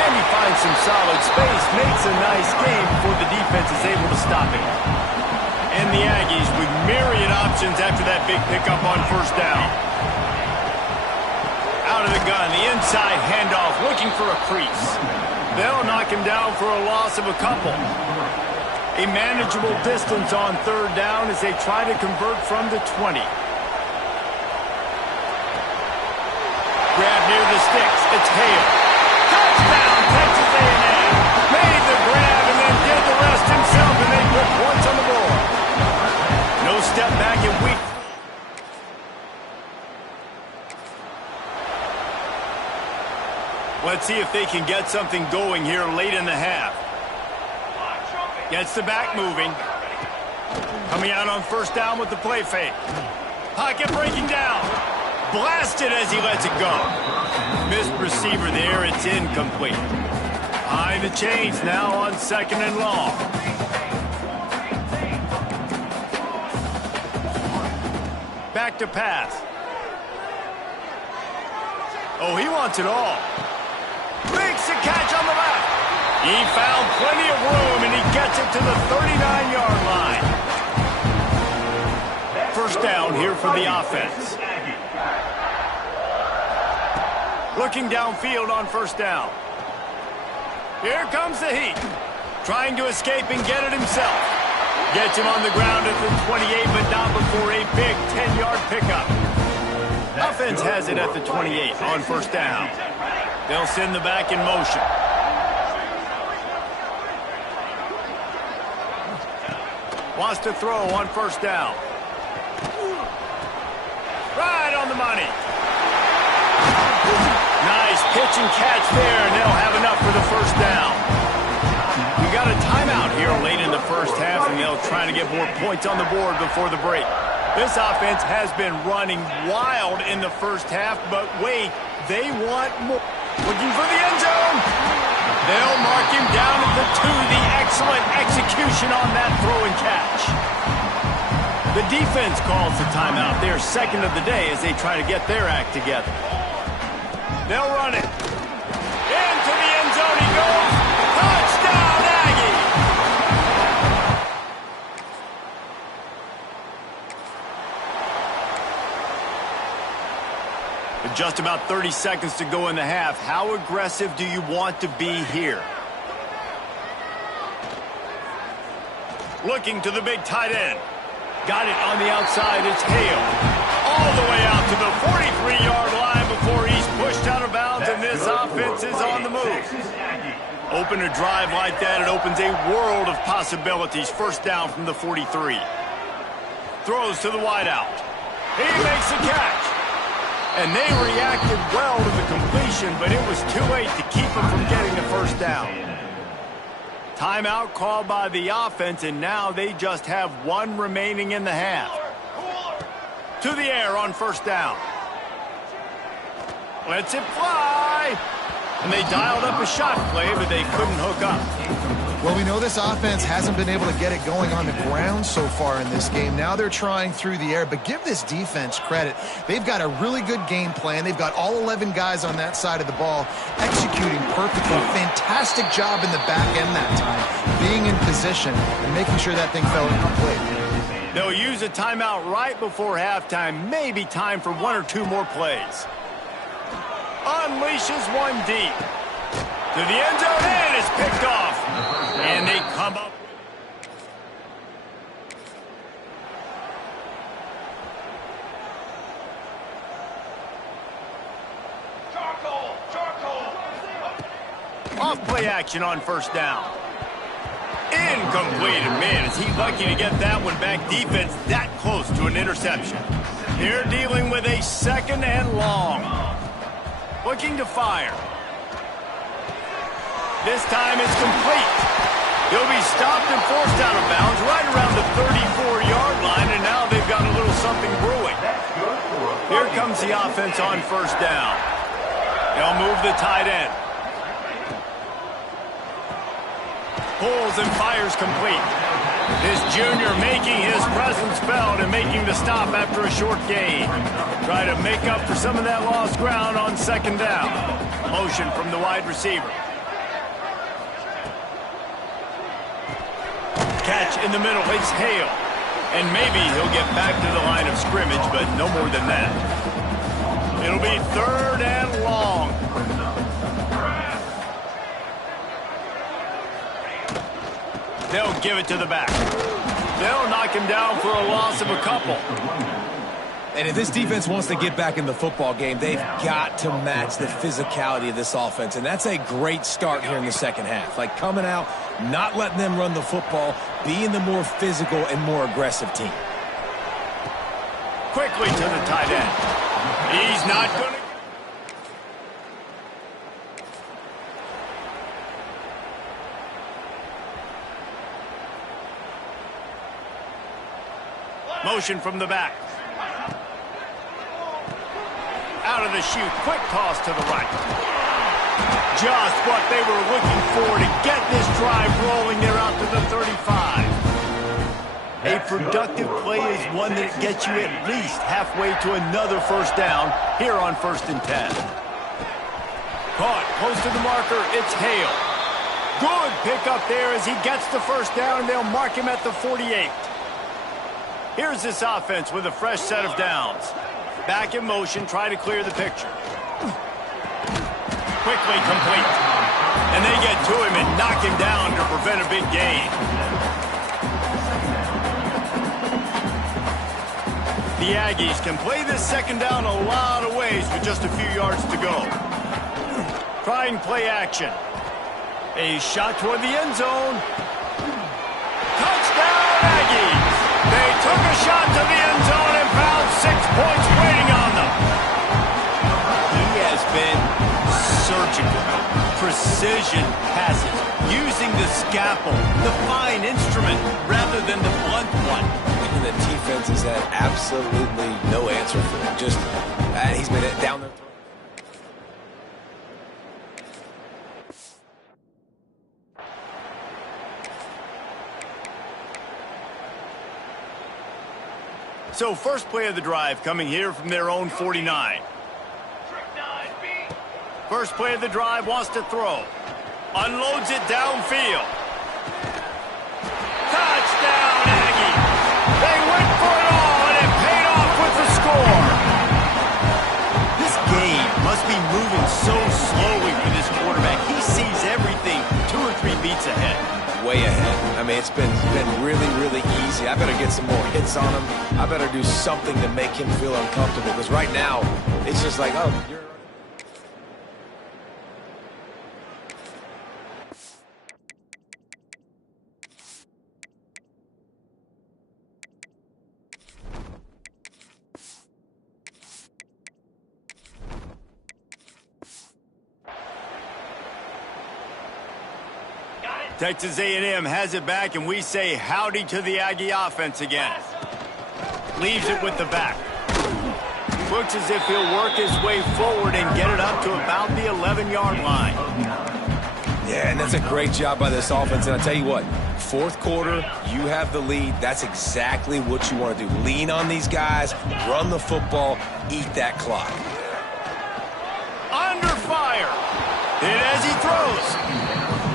And he finds some solid space. Makes a nice game before the defense is able to stop him. And the Aggies with myriad options after that big pickup on first down. Out of the gun, the inside handoff, looking for a crease. They'll knock him down for a loss of a couple. A manageable distance on 3rd down as they try to convert from the 20. Grab near the sticks. It's Hale. Touchdown, Texas A&M. Made the grab and then did the rest himself, and they put points on the board. No step back in week. Let's see if they can get something going here late in the half. Gets the back moving. Coming out on first down with the play fake. Pocket breaking down. Blasted as he lets it go. Missed receiver there. It's incomplete. Behind the chains now on 2nd and long. Back to pass. Oh, he wants it all. Makes the catch on the left. He found plenty of room, and he gets it to the 39-yard line. First down here for the offense. Looking downfield on first down. Here comes the heat. Trying to escape and get it himself. Gets him on the ground at the 28, but not before a big 10-yard pickup. Offense has it at the 28 on first down. They'll send the back in motion. Wants to throw on first down. Right on the money. Nice pitch and catch there, and they'll have enough for the first down. We got a timeout here late in the first half, and they'll try to get more points on the board before the break. This offense has been running wild in the first half, but wait, they want more. Looking for the end zone. They'll mark him down at the 2. The excellent execution on that throw and catch. The defense calls the timeout. Their 2nd of the day as they try to get their act together. They'll run it. Into the end zone he goes. Touchdown, Aggie! With just about 30 seconds to go in the half, how aggressive do you want to be here? Looking to the big tight end. Got it on the outside. It's Hale. All the way out to the 43-yard line before he's pushed out of bounds, and this offense is on the move. Open a drive like that, it opens a world of possibilities. First down from the 43. Throws to the wideout. He makes the catch. And they reacted well to the completion, but it was too late to keep him from getting the first down. Timeout called by the offense, and now they just have 1 remaining in the half. To the air on first down. Lets it fly. And they dialed up a shot play, but they couldn't hook up. Well, we know this offense hasn't been able to get it going on the ground so far in this game. Now they're trying through the air, but give this defense credit. They've got a really good game plan. They've got all 11 guys on that side of the ball executing perfectly. Fantastic job in the back end that time, being in position and making sure that thing fell incomplete. They'll use a timeout right before halftime. Maybe time for 1 or 2 more plays. Unleashes one deep. To the end zone, and it's picked off. And they come up. Off play action on first down. Incomplete. Man, is he lucky to get that one back. Defense that close to an interception. They're dealing with a 2nd and long. Looking to fire. This time it's complete. He'll be stopped and forced out of bounds right around the 34-yard line, and now they've got a little something brewing. Here comes the offense on first down. They'll move the tight end. Pulls and fires complete. This junior making his presence felt and making the stop after a short gain. Try to make up for some of that lost ground on second down. Motion from the wide receiver. Catch in the middle. It's Hale. And maybe he'll get back to the line of scrimmage, but no more than that. It'll be 3rd and long. They'll give it to the back. They'll knock him down for a loss of a couple. And if this defense wants to get back in the football game, they've got to match the physicality of this offense. And that's a great start here in the second half. Like coming out, not letting them run the football, being the more physical and more aggressive team. Quickly to the tight end. He's not going to... Motion from the back. Out of the chute, quick toss to the right. Just what they were looking for to get this drive rolling. They're out to the 35. A productive play is one that gets you at least halfway to another first down here on 1st and 10. Caught close to the marker, it's Hale. Good pickup there as he gets the first down, and they'll mark him at the 48. Here's this offense with a fresh set of downs. Back in motion, try to clear the picture. Quickly complete. And they get to him and knock him down to prevent a big gain. The Aggies can play this second down a lot of ways with just a few yards to go. Trying play action. A shot toward the end zone. Touchdown, Aggies! They took a shot to the end zone and found 6 points waiting on them. He has been surgical. Precision passes. Using the scalpel, the fine instrument, rather than the blunt one. And the defense has had absolutely no answer for him. Just, he's been down there. So first play of the drive coming here from their own 49. First play of the drive wants to throw. Unloads it downfield. Touchdown, Aggie. They went for it all, and it paid off with the score. This game must be moving so slowly for this quarterback. He sees everything 2 or 3 beats ahead. Way ahead. I mean, it's been really, really easy. I better get some more hits on him. I better do something to make him feel uncomfortable, because right now, it's just like, oh, you're... Texas A&M has it back, and we say howdy to the Aggie offense again. Leaves it with the back. Looks as if he'll work his way forward and get it up to about the 11-yard line. Yeah, and that's a great job by this offense. And I'll tell you what, 4th quarter, you have the lead. That's exactly what you want to do. Lean on these guys, run the football, eat that clock. Under fire. Hit as he throws.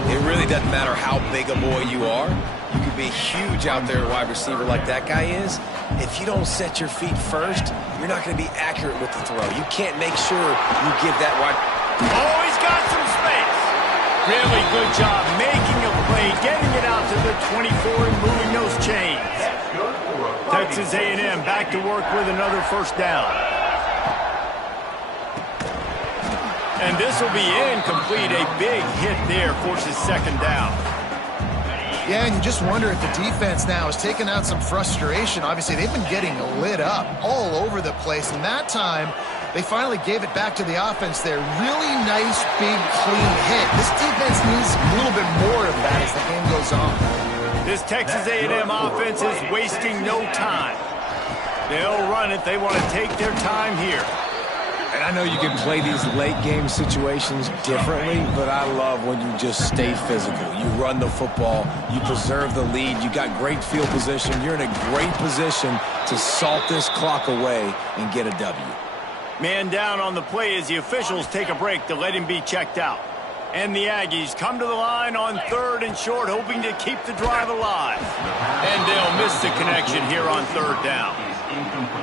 It really doesn't matter how big a boy you are. You can be huge out there, a wide receiver like that guy is. If you don't set your feet first, you're not going to be accurate with the throw. You can't make sure you give that wide... Oh, he's got some space. Really good job making a play, getting it out to the 24 and moving those chains. Texas A&M back to work with another first down. And this will be incomplete. A big hit there forces second down. Yeah, and you just wonder if the defense now has taken out some frustration. Obviously, they've been getting lit up all over the place. And that time, They finally gave it back to the offense there. Really nice, big, clean hit. This defense needs a little bit more of that as the game goes on. This Texas A&M offense is wasting no time. They'll run it. They want to take their time here. And I know you can play these late-game situations differently, but I love when you just stay physical. You run the football. You preserve the lead. You got great field position. You're in a great position to salt this clock away and get a W. Man down on the play as the officials take a break to let him be checked out. And the Aggies come to the line on 3rd and short, hoping to keep the drive alive. And they'll miss the connection here on 3rd down.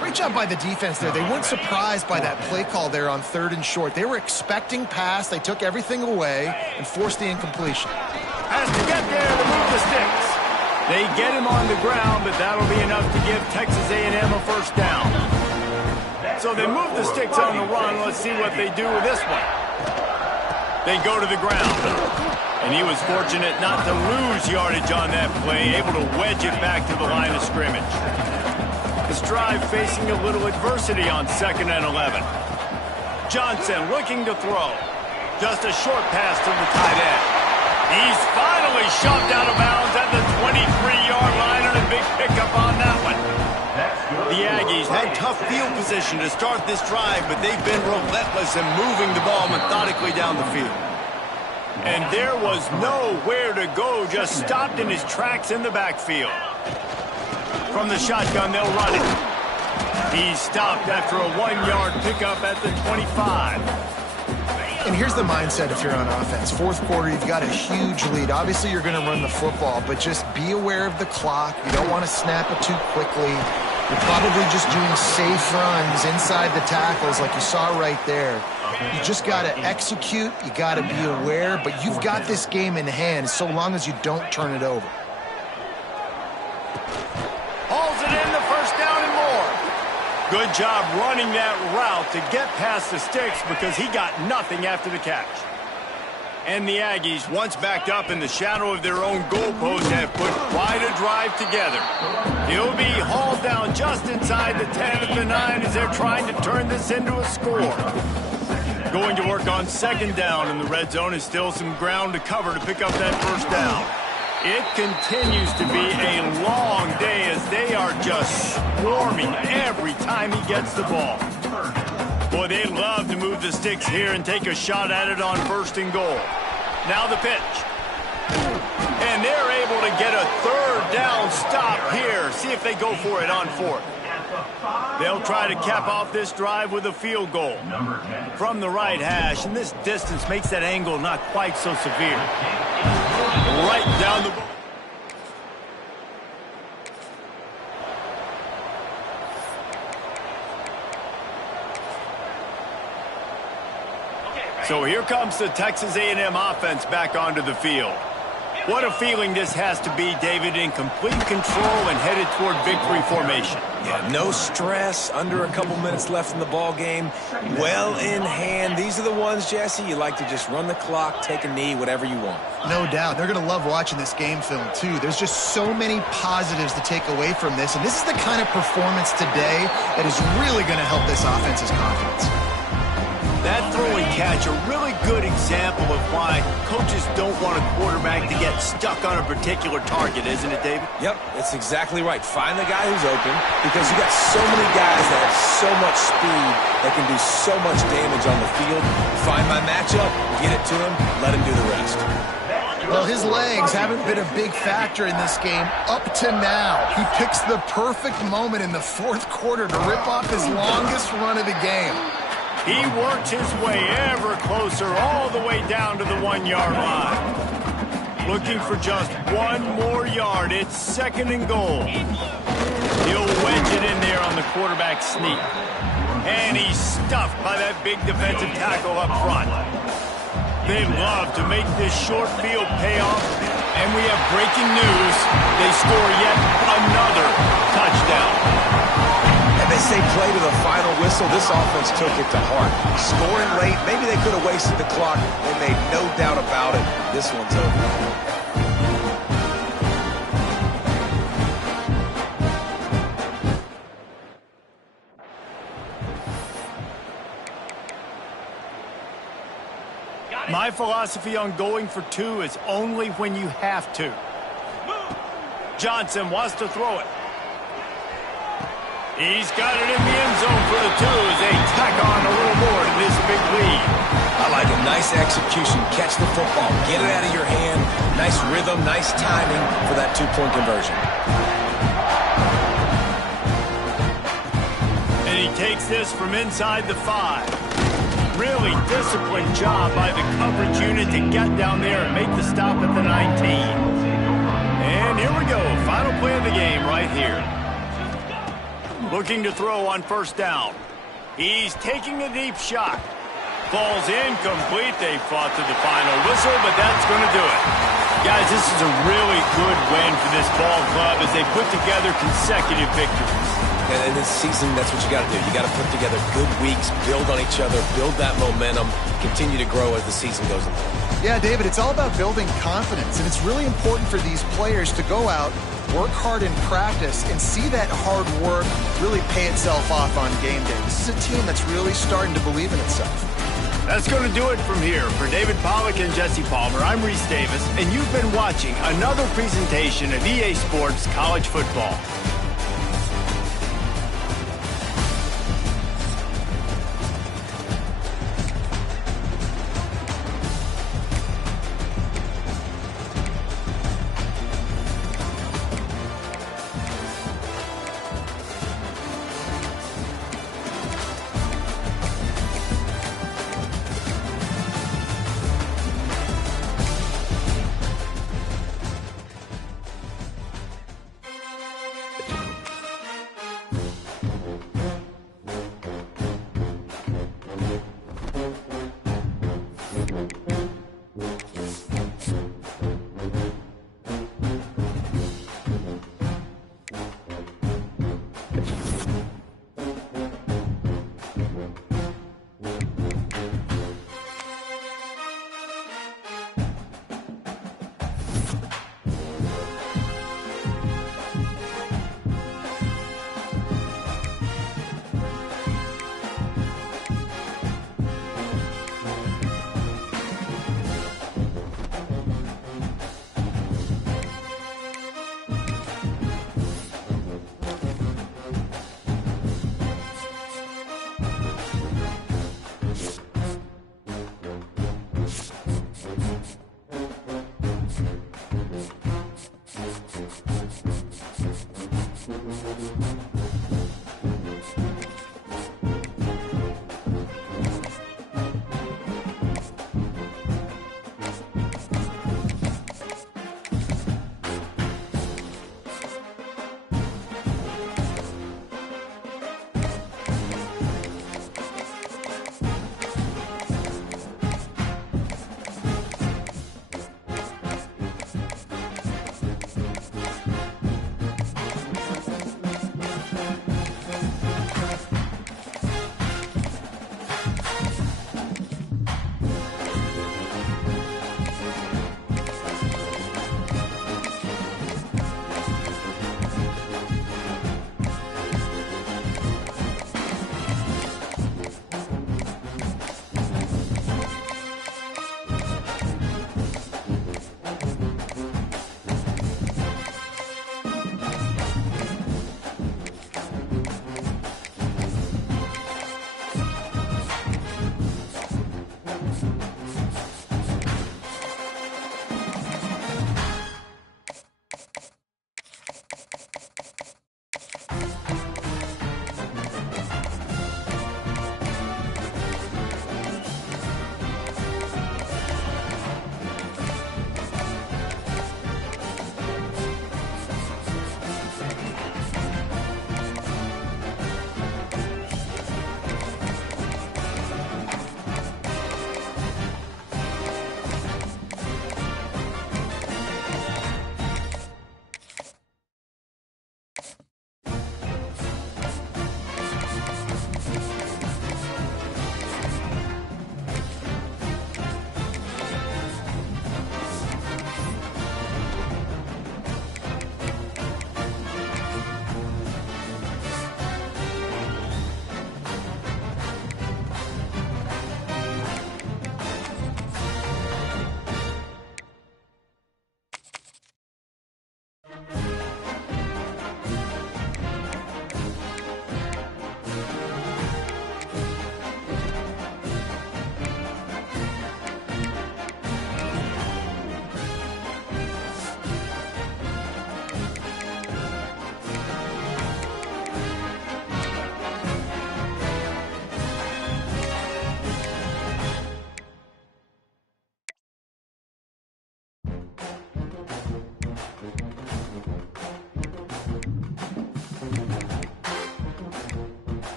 Great job by the defense there. They weren't surprised by that play call there on 3rd and short. They were expecting pass. They took everything away and forced the incompletion. Has to get there to move the sticks. They get him on the ground, but that'll be enough to give Texas A&M a first down. So they move the sticks on the run. Let's see what they do with this one. They go to the ground. And he was fortunate not to lose yardage on that play, able to wedge it back to the line of scrimmage. This drive facing a little adversity on 2nd and 11. Johnson looking to throw. Just a short pass to the tight end. He's finally shoved out of bounds at the 23-yard line, and a big pickup on that one. The Aggies had tough field position to start this drive, but they've been relentless in moving the ball methodically down the field. And there was nowhere to go, just stopped in his tracks in the backfield. From the shotgun, they'll run it. He's stopped after a 1-yard pickup at the 25. And here's the mindset if you're on offense. 4th quarter, you've got a huge lead. Obviously, you're going to run the football, but just be aware of the clock. You don't want to snap it too quickly. You're probably just doing safe runs inside the tackles like you saw right there. You just got to execute. You got to be aware, but you've got this game in hand so long as you don't turn it over. Hauls it in, the first down and more. Good job running that route to get past the sticks because he got nothing after the catch. And the Aggies, once backed up in the shadow of their own goalpost, have put quite a drive together. He'll be hauled down just inside the 10 at the 9 as they're trying to turn this into a score. Going to work on 2nd down in the red zone is still some ground to cover to pick up that first down. It continues to be a long day as they are just swarming every time he gets the ball. Boy, they love to move the sticks here and take a shot at it on 1st and goal. Now the pitch. And they're able to get a 3rd down stop here. See if they go for it on 4th. They'll try to cap off this drive with a field goal from the right hash, and this distance makes that angle not quite so severe. Right down the... So here comes the Texas A&M offense back onto the field. What a feeling this has to be, David, in complete control and headed toward victory formation. Yeah, no stress, under a couple minutes left in the ball game, well in hand. These are the ones, Jesse, you like to just run the clock, take a knee, whatever you want. No doubt. They're going to love watching this game film, too. There's just so many positives to take away from this, and this is the kind of performance today that is really going to help this offense's confidence. That throw and catch, a really good example of why coaches don't want a quarterback to get stuck on a particular target, isn't it, David? Yep, that's exactly right. Find the guy who's open because you got so many guys that have so much speed that can do so much damage on the field. Find my matchup, get it to him, let him do the rest. Well, his legs haven't been a big factor in this game up to now. He picks the perfect moment in the 4th quarter to rip off his longest run of the game. He works his way ever closer all the way down to the 1-yard line. Looking for just 1 more yard. It's 2nd and goal. He'll wedge it in there on the quarterback sneak. And he's stuffed by that big defensive tackle up front. They love to make this short field pay off. And we have breaking news. They score yet another touchdown. And they say play to the final whistle. This offense took it to heart. Scoring late, maybe they could have wasted the clock. They made no doubt about it. This one's over. philosophy on going for two is only when you have to. Johnson wants to throw it. He's got it in the end zone for the two as they tack on a little more to this big lead. I like it. Nice execution. Catch the football. Get it out of your hand. Nice rhythm, nice timing for that two-point conversion. And he takes this from inside the 5. Really disciplined job by the coverage unit to get down there and make the stop at the 19. And here we go. Final play of the game right here. Looking to throw on first down. He's taking a deep shot. Falls incomplete. They fought to the final whistle, but that's going to do it. Guys, this is a really good win for this ball club as they put together consecutive victories. And in this season, that's what you got to do. You got to put together good weeks, build on each other, build that momentum, continue to grow as the season goes on. Yeah, David, it's all about building confidence, and it's really important for these players to go out, work hard in practice, and see that hard work really pay itself off on game day. This is a team that's really starting to believe in itself. That's going to do it from here. For David Pollack and Jesse Palmer, I'm Reese Davis, and you've been watching another presentation of EA Sports College Football.